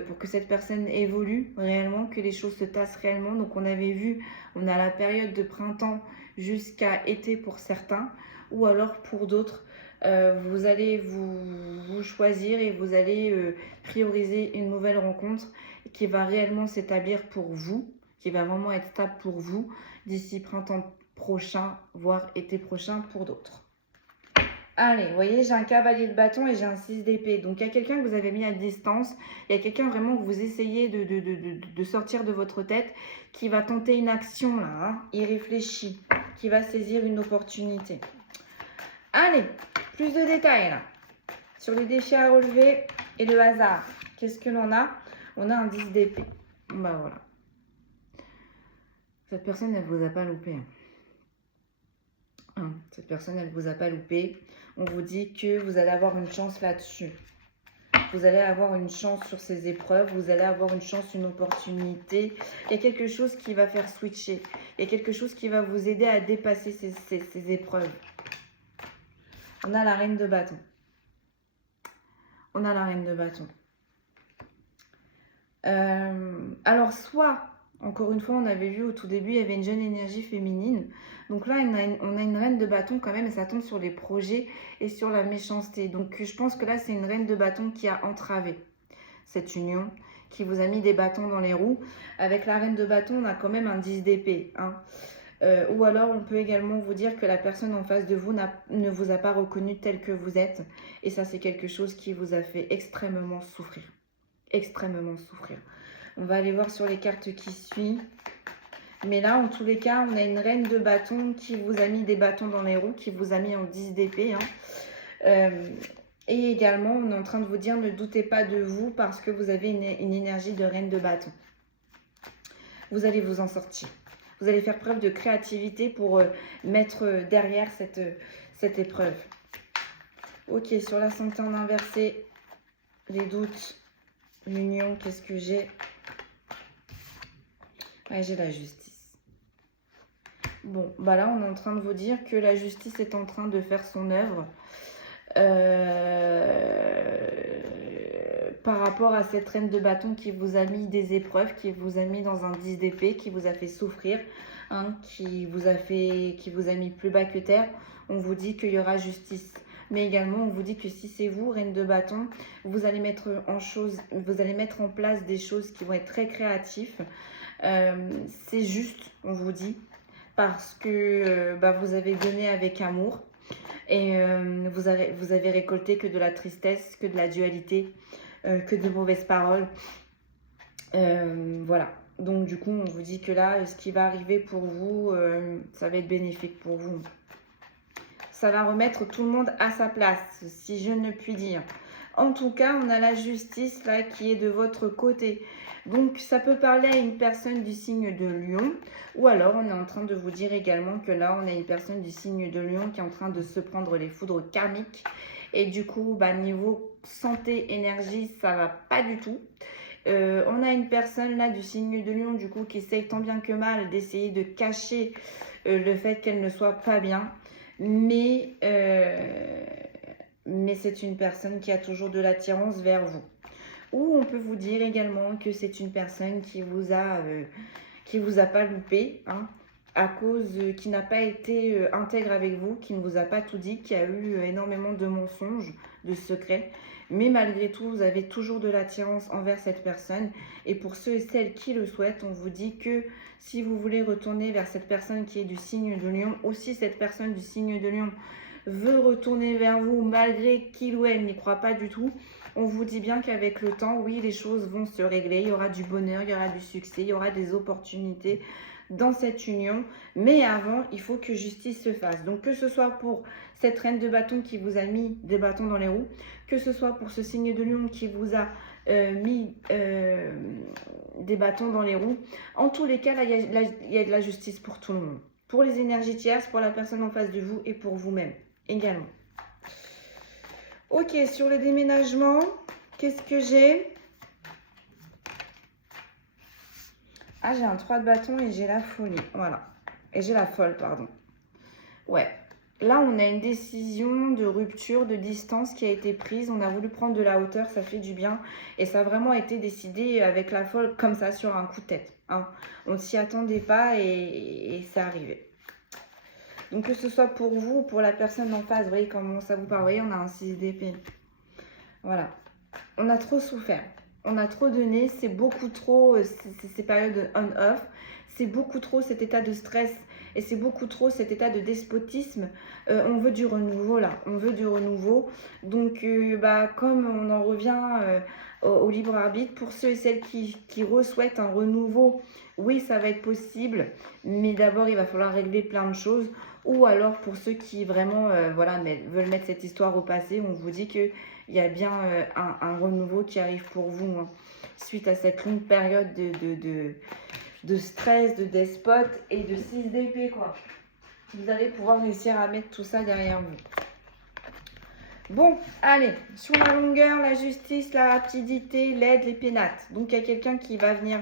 pour que cette personne évolue réellement, que les choses se tassent réellement. Donc on avait vu, on a la période de printemps jusqu'à été pour certains, ou alors pour d'autres, Vous allez vous choisir et vous allez prioriser une nouvelle rencontre qui va réellement s'établir pour vous, qui va vraiment être stable pour vous d'ici printemps prochain, voire été prochain pour d'autres. Allez, vous voyez, j'ai un cavalier de bâton et j'ai un 6 d'épée. Donc, il y a quelqu'un que vous avez mis à distance. Il y a quelqu'un vraiment que vous essayez de sortir de votre tête qui va tenter une action là. Hein. Il réfléchit, qui va saisir une opportunité. Allez, plus de détails là. Sur les défis à relever et le hasard. Qu'est-ce que l'on a? On a un 10 d'épée. Bah voilà. Cette personne, elle ne vous a pas loupé. Cette personne, elle ne vous a pas loupé. On vous dit que vous allez avoir une chance là-dessus. Vous allez avoir une chance sur ces épreuves. Vous allez avoir une chance, une opportunité. Il y a quelque chose qui va faire switcher. Il y a quelque chose qui va vous aider à dépasser ces épreuves. On a la reine de bâton. On a la reine de bâton. Alors, soit, encore une fois, on avait vu au tout début, il y avait une jeune énergie féminine. Donc là, on a une reine de bâton quand même, et ça tombe sur les projets et sur la méchanceté. Donc, je pense que là, c'est une reine de bâton qui a entravé cette union, qui vous a mis des bâtons dans les roues. Avec la reine de bâton, on a quand même un 10 d'épée. Hein. Ou alors, on peut également vous dire que la personne en face de vous ne vous a pas reconnu tel que vous êtes. Et ça, c'est quelque chose qui vous a fait extrêmement souffrir. Extrêmement souffrir. On va aller voir sur les cartes qui suivent. Mais là, en tous les cas, on a une reine de bâton qui vous a mis des bâtons dans les roues, qui vous a mis en 10 d'épée. Hein. Et également, on est en train de vous dire, ne doutez pas de vous parce que vous avez une énergie de reine de bâton. Vous allez vous en sortir. Vous allez faire preuve de créativité pour mettre derrière cette épreuve. Ok, sur la santé en inversé, les doutes, l'union, qu'est-ce que j'ai? Ouais, j'ai la justice. Bon, bah là, on est en train de vous dire que la justice est en train de faire son œuvre par rapport à cette reine de bâton qui vous a mis des épreuves, qui vous a mis dans un 10 d'épée, qui vous a fait souffrir, hein, qui vous a mis plus bas que terre. On vous dit qu'il y aura justice. Mais également, on vous dit que si c'est vous, reine de bâton, vous allez mettre en place des choses qui vont être très créatives. C'est juste, on vous dit, parce que vous avez donné avec amour et vous avez récolté que de la tristesse, que de la dualité, que de mauvaises paroles. Voilà. Donc du coup, on vous dit que là, ce qui va arriver pour vous, ça va être bénéfique pour vous. Ça va remettre tout le monde à sa place, si je ne puis dire. En tout cas, on a la justice là qui est de votre côté. Donc, ça peut parler à une personne du signe de Lion. Ou alors, on est en train de vous dire également que là, on a une personne du signe de Lion qui est en train de se prendre les foudres karmiques. Et du coup, niveau santé, énergie, ça va pas du tout. On a une personne là du signe de Lion, du coup, qui essaye tant bien que mal d'essayer de cacher le fait qu'elle ne soit pas bien. Mais c'est une personne qui a toujours de l'attirance vers vous. Ou on peut vous dire également que c'est une personne qui vous a pas loupé, hein, à cause qui n'a pas été intègre avec vous, qui ne vous a pas tout dit, qui a eu énormément de mensonges, de secrets. Mais malgré tout, vous avez toujours de l'attirance envers cette personne. Et pour ceux et celles qui le souhaitent, on vous dit que si vous voulez retourner vers cette personne qui est du signe de Lion, aussi cette personne du signe de Lion veut retourner vers vous malgré qu'il ou elle n'y croit pas du tout, on vous dit bien qu'avec le temps, oui, les choses vont se régler. Il y aura du bonheur, il y aura du succès, il y aura des opportunités dans cette union. Mais avant, il faut que justice se fasse. Donc, que ce soit pour cette reine de bâton qui vous a mis des bâtons dans les roues, que ce soit pour ce signe de Lion qui vous a mis des bâtons dans les roues. En tous les cas, là, il y a de la justice pour tout le monde. Pour les énergies tierces, pour la personne en face de vous et pour vous-même également. Ok, sur le déménagement, qu'est-ce que j'ai? Ah, j'ai un 3 de bâton et j'ai la folie. Voilà. Et j'ai la folle, pardon. Ouais. Là, on a une décision de rupture, de distance qui a été prise. On a voulu prendre de la hauteur, ça fait du bien. Et ça a vraiment été décidé avec la folle, comme ça, sur un coup de tête. Hein. On ne s'y attendait pas et c'est arrivé. Donc que ce soit pour vous ou pour la personne en face, vous voyez comment ça vous parle. Vous voyez, on a un 6 d'épée. Voilà. On a trop souffert. On a trop donné. C'est beaucoup trop ces périodes de on-off. C'est beaucoup trop cet état de stress. Et c'est beaucoup trop cet état de despotisme. On veut du renouveau là. On veut du renouveau. Donc comme on en revient au libre arbitre, pour ceux et celles qui souhaitent un renouveau, oui, ça va être possible. Mais d'abord, il va falloir régler plein de choses. Ou alors pour ceux qui vraiment veulent mettre cette histoire au passé, on vous dit qu'il y a bien un renouveau qui arrive pour vous. Hein, suite à cette longue période de stress, de despote et de 6 d'épée, quoi. Vous allez pouvoir réussir à mettre tout ça derrière vous. Bon, allez, sur la longueur, la justice, la rapidité, l'aide, les pénates. Donc, il y a quelqu'un qui va venir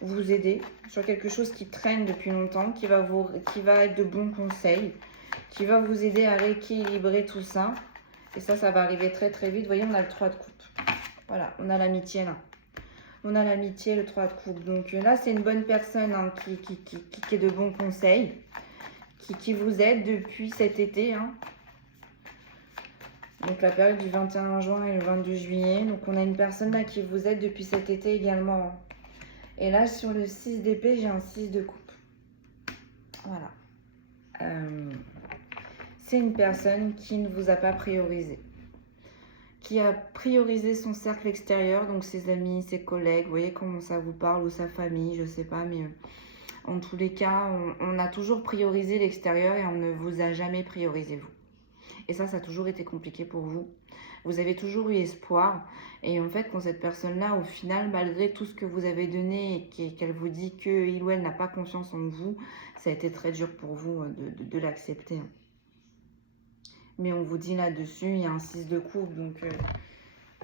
vous aider sur quelque chose qui traîne depuis longtemps, qui va être de bons conseils, qui va vous aider à rééquilibrer tout ça. Et ça va arriver très très vite. Vous voyez, on a le 3 de coupe. Voilà, on a l'amitié là. On a l'amitié, le 3 de coupe. Donc là, c'est une bonne personne hein, qui est de bons conseils, qui vous aide depuis cet été. Hein. Donc la période du 21 juin et le 22 juillet. Donc on a une personne là qui vous aide depuis cet été également. Et là, sur le 6 d'épée, j'ai un 6 de coupe. Voilà. C'est une personne qui ne vous a pas priorisé. Qui a priorisé son cercle extérieur, donc ses amis, ses collègues, vous voyez comment ça vous parle, ou sa famille, je sais pas, mais en tous les cas, on a toujours priorisé l'extérieur et on ne vous a jamais priorisé vous. Et ça a toujours été compliqué pour vous. Vous avez toujours eu espoir, et en fait, quand cette personne-là, au final, malgré tout ce que vous avez donné et qu'elle vous dit qu'il ou elle n'a pas confiance en vous, ça a été très dur pour vous de l'accepter. Mais on vous dit là-dessus, il y a un 6 de coupe, donc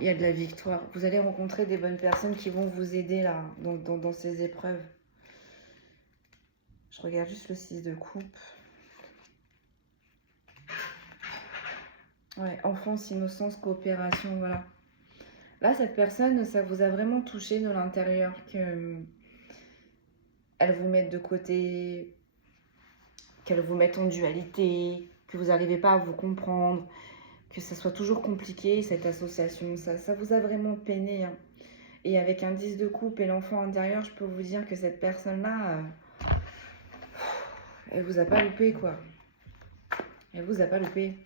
il y a de la victoire. Vous allez rencontrer des bonnes personnes qui vont vous aider là, dans ces épreuves. Je regarde juste le 6 de coupe. Ouais, enfance, innocence, coopération, voilà. Là, cette personne, ça vous a vraiment touché de l'intérieur, qu'elle vous mette de côté, qu'elle vous mette en dualité, que vous n'arrivez pas à vous comprendre, que ça soit toujours compliqué, cette association. Ça vous a vraiment peiné. Hein. Et avec un 10 de coupe et l'enfant intérieur, je peux vous dire que cette personne-là, elle vous a pas loupé, quoi. Elle vous a pas loupé.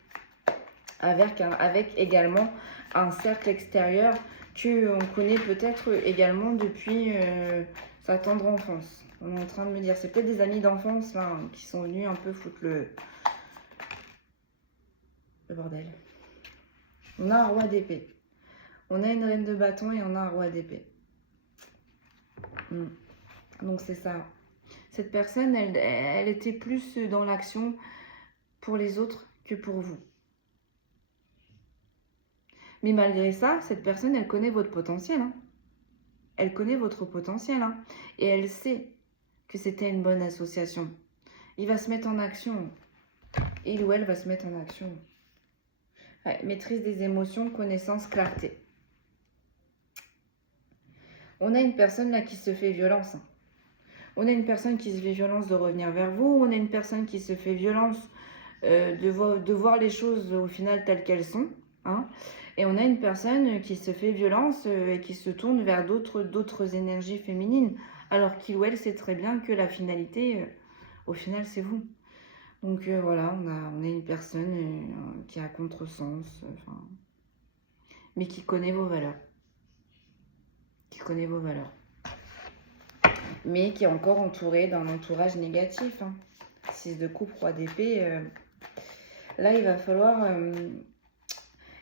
Avec également un cercle extérieur qu'on connaît peut-être également depuis sa tendre enfance. On est en train de me dire, c'est peut-être des amis d'enfance là, hein, qui sont venus un peu foutre le bordel. On a un roi d'épée. On a une reine de bâton et on a un roi d'épée. Donc c'est ça. Cette personne, elle était plus dans l'action pour les autres que pour vous. Mais malgré ça, cette personne, elle connaît votre potentiel. Hein. Elle connaît votre potentiel. Hein. Et elle sait que c'était une bonne association. Il va se mettre en action. Il ou elle va se mettre en action. Ouais, maîtrise des émotions, connaissance, clarté. On a une personne là qui se fait violence. Hein. On a une personne qui se fait violence de revenir vers vous. On a une personne qui se fait violence de voir les choses au final telles qu'elles sont. Hein. Et on a une personne qui se fait violence et qui se tourne vers d'autres énergies féminines. Alors qu'il ou elle sait très bien que la finalité, au final, c'est vous. Donc voilà, on a une personne qui a contresens, mais qui connaît vos valeurs. Qui connaît vos valeurs. Mais qui est encore entourée d'un entourage négatif. Hein. 6 de coupe, roi d'épée. Là, il va falloir...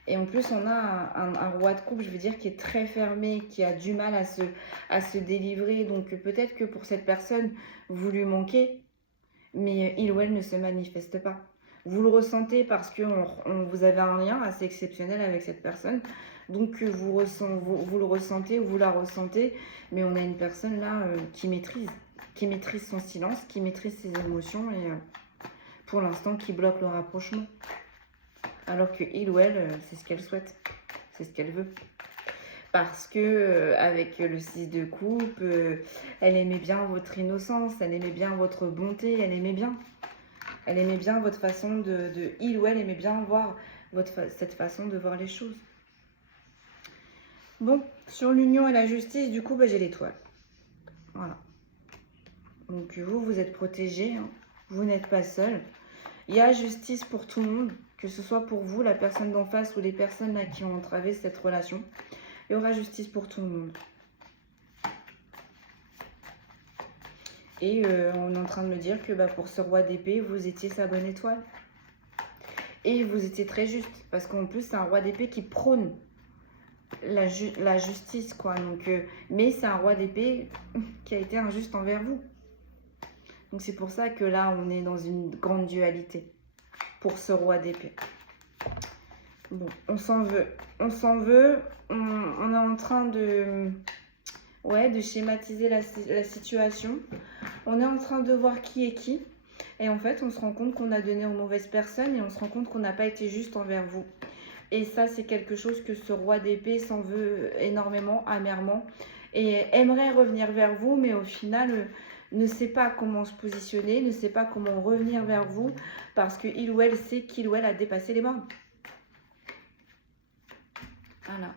et en plus, on a un roi de coupe, je veux dire, qui est très fermé, qui a du mal à se délivrer. Donc peut-être que pour cette personne, vous lui manquez, mais il ou elle ne se manifeste pas. Vous le ressentez parce que vous avez un lien assez exceptionnel avec cette personne. Donc vous le ressentez ou vous la ressentez, mais on a une personne là qui maîtrise son silence, qui maîtrise ses émotions et pour l'instant qui bloque le rapprochement. Alors que il ou elle, c'est ce qu'elle souhaite, c'est ce qu'elle veut. Parce que avec le 6 de coupe, elle aimait bien votre innocence, elle aimait bien votre bonté, elle aimait bien. Elle aimait bien votre façon il ou elle aimait bien voir cette façon de voir les choses. Bon, sur l'union et la justice, du coup, bah, j'ai l'étoile. Voilà. Donc vous, vous êtes protégé, hein. Vous n'êtes pas seul. Il y a justice pour tout le monde, que ce soit pour vous, la personne d'en face ou les personnes là qui ont entravé cette relation. Il y aura justice pour tout le monde. Et on est en train de me dire que bah, pour ce roi d'épée, vous étiez sa bonne étoile. Et vous étiez très juste, parce qu'en plus, c'est un roi d'épée qui prône la justice, quoi. Donc, mais c'est un roi d'épée qui a été injuste envers vous. Donc c'est pour ça que là, on est dans une grande dualité pour ce roi d'épée. Bon, on s'en veut. On s'en veut. On est en train de schématiser la situation. On est en train de voir qui est qui. Et en fait, on se rend compte qu'on a donné aux mauvaises personnes et on se rend compte qu'on n'a pas été juste envers vous. Et ça, c'est quelque chose que ce roi d'épée s'en veut énormément, amèrement. Et aimerait revenir vers vous, mais au final, ne sait pas comment se positionner, ne sait pas comment revenir vers vous, parce qu'il ou elle sait qu'il ou elle a dépassé les bornes. Voilà.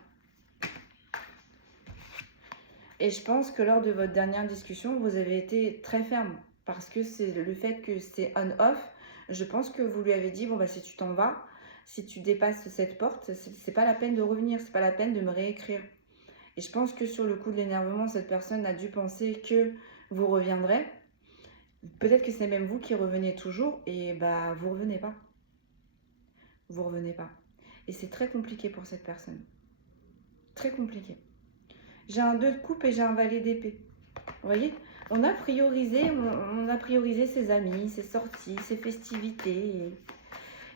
Et je pense que lors de votre dernière discussion, vous avez été très ferme. Parce que c'est le fait que c'est on-off. Je pense que vous lui avez dit, bon bah si tu t'en vas, si tu dépasses cette porte, c'est pas la peine de revenir, c'est pas la peine de me réécrire. Et je pense que sur le coup de l'énervement, cette personne a dû penser que vous reviendrez. Peut-être que c'est même vous qui revenez toujours et bah vous revenez pas. Vous revenez pas. Et c'est très compliqué pour cette personne. Très compliqué. J'ai un 2 de coupe et j'ai un valet d'épée. Vous voyez, on a priorisé ses amis, ses sorties, ses festivités.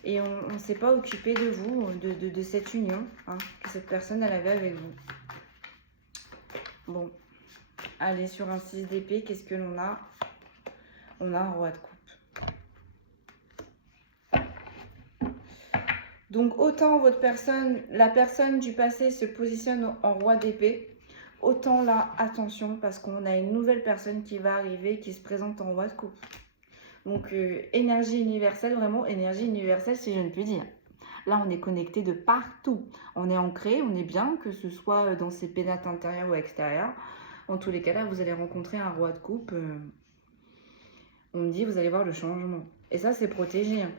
Et on ne s'est pas occupé de vous, de cette union hein, que cette personne elle avait avec vous. Bon, allez, sur un 6 d'épée, qu'est-ce que l'on a? On a un roi de coupe. Donc, autant la personne du passé se positionne en roi d'épée, autant là, attention, parce qu'on a une nouvelle personne qui va arriver, qui se présente en roi de coupe. Donc, énergie universelle, vraiment énergie universelle, si je ne puis dire. Là, on est connecté de partout. On est ancré, on est bien, que ce soit dans ses pénates intérieures ou extérieures. En tous les cas, là, vous allez rencontrer un roi de coupe. On me dit, vous allez voir le changement. Et ça, c'est protégé. Hein.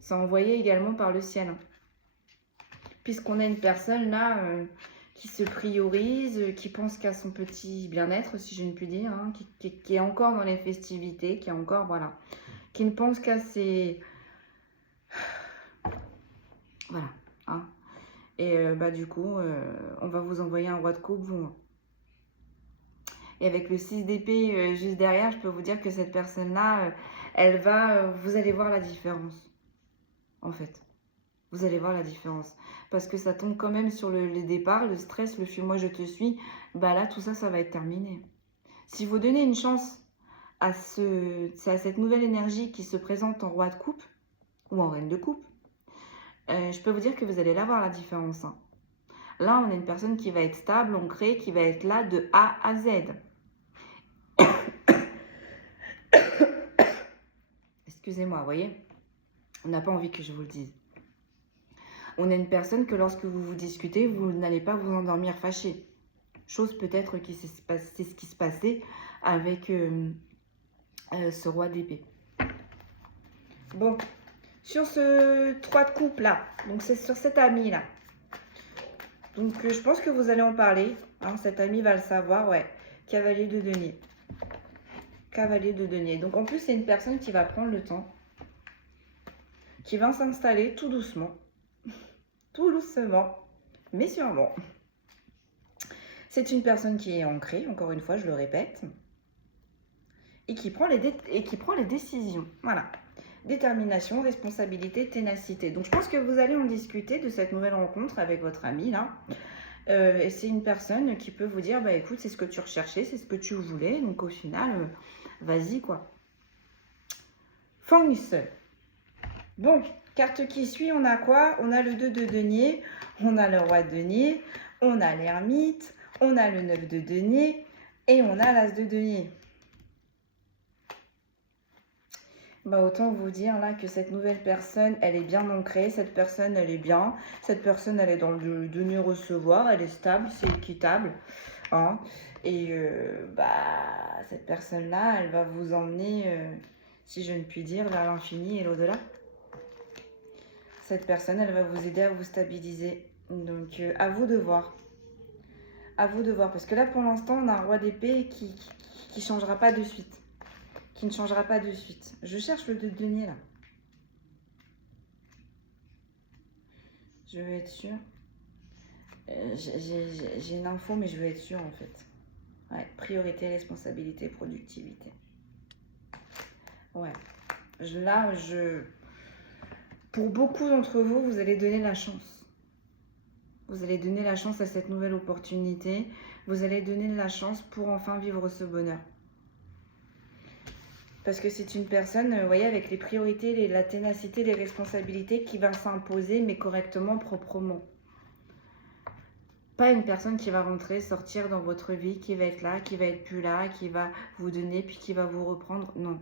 C'est envoyé également par le ciel. Hein. Puisqu'on a une personne là qui se priorise, qui pense qu'à son petit bien-être, si je ne puis dire, hein, qui est encore dans les festivités, qui est encore, voilà, qui ne pense qu'à ses... Voilà. Hein. Et bah du coup, on va vous envoyer un roi de coupe, vous. Hein. Et avec le 6 d'épée juste derrière, je peux vous dire que cette personne-là, vous allez voir la différence, en fait. Vous allez voir la différence. Parce que ça tombe quand même sur le départ, le stress, le fuis-moi, je te suis. Bah là, tout ça, ça va être terminé. Si vous donnez une chance à cette nouvelle énergie qui se présente en roi de coupe ou en reine de coupe, je peux vous dire que vous allez là voir la différence. Hein. Là, on a une personne qui va être stable, ancrée, qui va être là de A à Z. Excusez-moi, vous voyez, on n'a pas envie que je vous le dise. On a une personne que lorsque vous vous discutez, vous n'allez pas vous endormir fâché. Chose peut-être qui c'est ce qui se passait avec ce roi d'épée. Bon, sur ce 3 de coupe là, donc c'est sur cet ami là. Donc je pense que vous allez en parler. Hein, cet ami va le savoir, ouais. Cavalier de denier. Cavalier de denier. Donc en plus, c'est une personne qui va prendre le temps. Qui va s'installer tout doucement. Tout doucement, mais sûrement. C'est une personne qui est ancrée, encore une fois, je le répète. Et qui prend les décisions. Voilà. Détermination, responsabilité, ténacité. Donc je pense que vous allez en discuter de cette nouvelle rencontre avec votre ami là. C'est une personne qui peut vous dire, bah écoute, c'est ce que tu recherchais, c'est ce que tu voulais. Donc au final, vas-y quoi. Fonce. Bon, carte qui suit, on a quoi? On a le 2 de denier, on a le roi de denier, on a l'ermite, on a le 9 de denier et on a l'as de denier. Bah, autant vous dire là que cette nouvelle personne, elle est bien ancrée, cette personne, elle est bien, cette personne, elle est dans le donner-recevoir, elle est stable, c'est équitable, hein. Et cette personne-là, elle va vous emmener, si je ne puis dire, vers l'infini et l'au-delà. Cette personne, elle va vous aider à vous stabiliser. Donc, à vous de voir. À vous de voir. Parce que là, pour l'instant, on a un roi d'épée qui changera pas de suite. Qui ne changera pas de suite. Je cherche le 2 de denier, là. Je veux être sûre. J'ai une info, mais je veux être sûre, en fait. Ouais, priorité, responsabilité, productivité. Ouais. Pour beaucoup d'entre vous, vous allez donner la chance. Vous allez donner la chance à cette nouvelle opportunité. Vous allez donner la chance pour enfin vivre ce bonheur. Parce que c'est une personne, vous voyez, avec les priorités, la ténacité, les responsabilités qui va s'imposer, mais correctement, proprement. Pas une personne qui va rentrer, sortir dans votre vie, qui va être là, qui va être plus là, qui va vous donner, puis qui va vous reprendre. Non.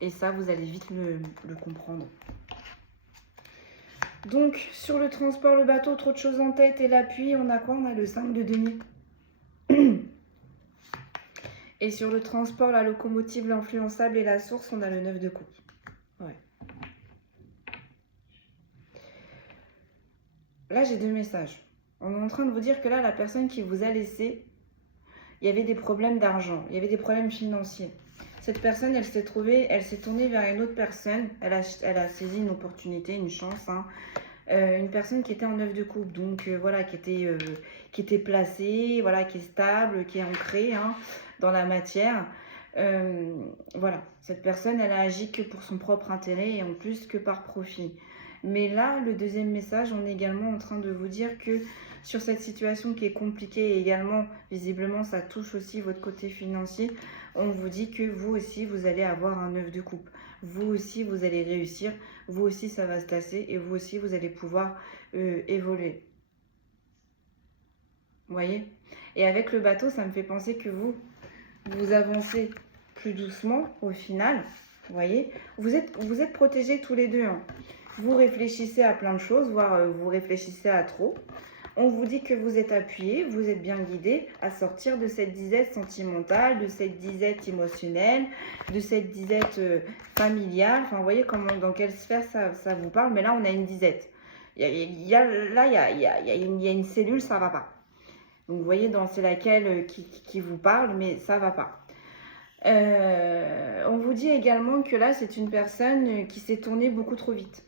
Et ça, vous allez vite le comprendre. Donc, sur le transport, le bateau, trop de choses en tête et l'appui, on a quoi? On a le 5 de denier. Et sur le transport, la locomotive, l'influençable et la source, on a le 9 de coupe. Ouais. Là, j'ai 2 messages. On est en train de vous dire que là, la personne qui vous a laissé, il y avait des problèmes d'argent, il y avait des problèmes financiers. Cette personne, elle s'est tournée vers une autre personne. Elle a saisi une opportunité, une chance, hein. Une personne qui était en 9 de coupe, donc voilà, qui était placée, voilà, qui est stable, qui est ancrée, hein, dans la matière. Voilà, cette personne, elle a agi que pour son propre intérêt et en plus que par profit. Mais là, le deuxième message, on est également en train de vous dire que sur cette situation qui est compliquée et également, visiblement, ça touche aussi votre côté financier, on vous dit que vous aussi, vous allez avoir un 9 de coupe. Vous aussi, vous allez réussir. Vous aussi, ça va se tasser. Et vous aussi, vous allez pouvoir évoluer. Vous voyez? Et avec le bateau, ça me fait penser que vous avancez plus doucement au final. Vous voyez? Vous êtes protégés tous les deux, hein. Vous réfléchissez à plein de choses, voire vous réfléchissez à trop. On vous dit que vous êtes appuyé, vous êtes bien guidé à sortir de cette disette sentimentale, de cette disette émotionnelle, de cette disette familiale. Enfin, vous voyez dans quelle sphère ça vous parle. Mais là, on a une disette. Il y a une cellule, ça va pas. Donc, vous voyez, c'est laquelle qui vous parle, mais ça va pas. On vous dit également que là, c'est une personne qui s'est tournée beaucoup trop vite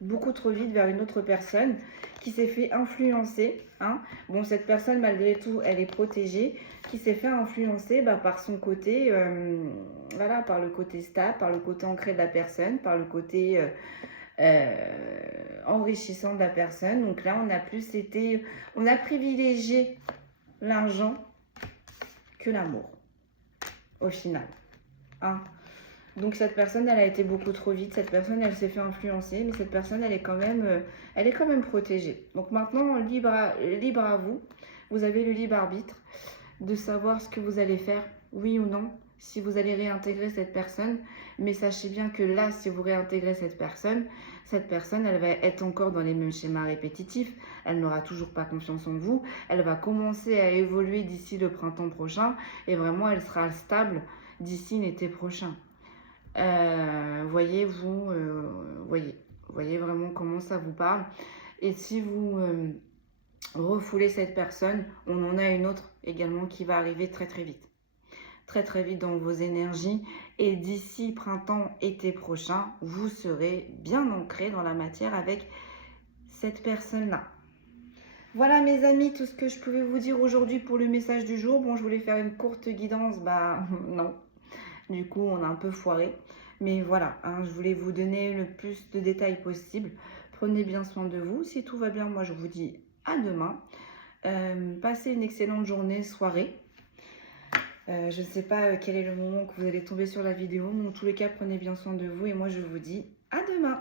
vers une autre personne qui s'est fait influencer, hein. Bon, cette personne, malgré tout, elle est protégée, qui s'est fait influencer par son côté, voilà, par le côté stable, par le côté ancré de la personne, par le côté enrichissant de la personne. Donc là, on a privilégié l'argent que l'amour, au final, hein. Donc cette personne, elle a été beaucoup trop vite. Cette personne, elle s'est fait influencer, mais cette personne, elle est quand même protégée. Donc maintenant, libre à vous. Vous avez le libre arbitre de savoir ce que vous allez faire, oui ou non, si vous allez réintégrer cette personne. Mais sachez bien que là, si vous réintégrez cette personne, elle va être encore dans les mêmes schémas répétitifs. Elle n'aura toujours pas confiance en vous. Elle va commencer à évoluer d'ici le printemps prochain. Et vraiment, elle sera stable d'ici l'été prochain. Voyez vraiment comment ça vous parle. Et si vous refoulez cette personne, on en a une autre également qui va arriver très très vite. Très très vite dans vos énergies. Et d'ici printemps-été prochain, vous serez bien ancré dans la matière avec cette personne-là. Voilà mes amis, tout ce que je pouvais vous dire aujourd'hui pour le message du jour. Bon, je voulais faire une courte guidance, non. Du coup, on a un peu foiré. Mais voilà, hein, je voulais vous donner le plus de détails possible. Prenez bien soin de vous. Si tout va bien, moi, je vous dis à demain. Passez une excellente journée, soirée. Je ne sais pas quel est le moment que vous allez tomber sur la vidéo. Mais en tous les cas, prenez bien soin de vous. Et moi, je vous dis à demain.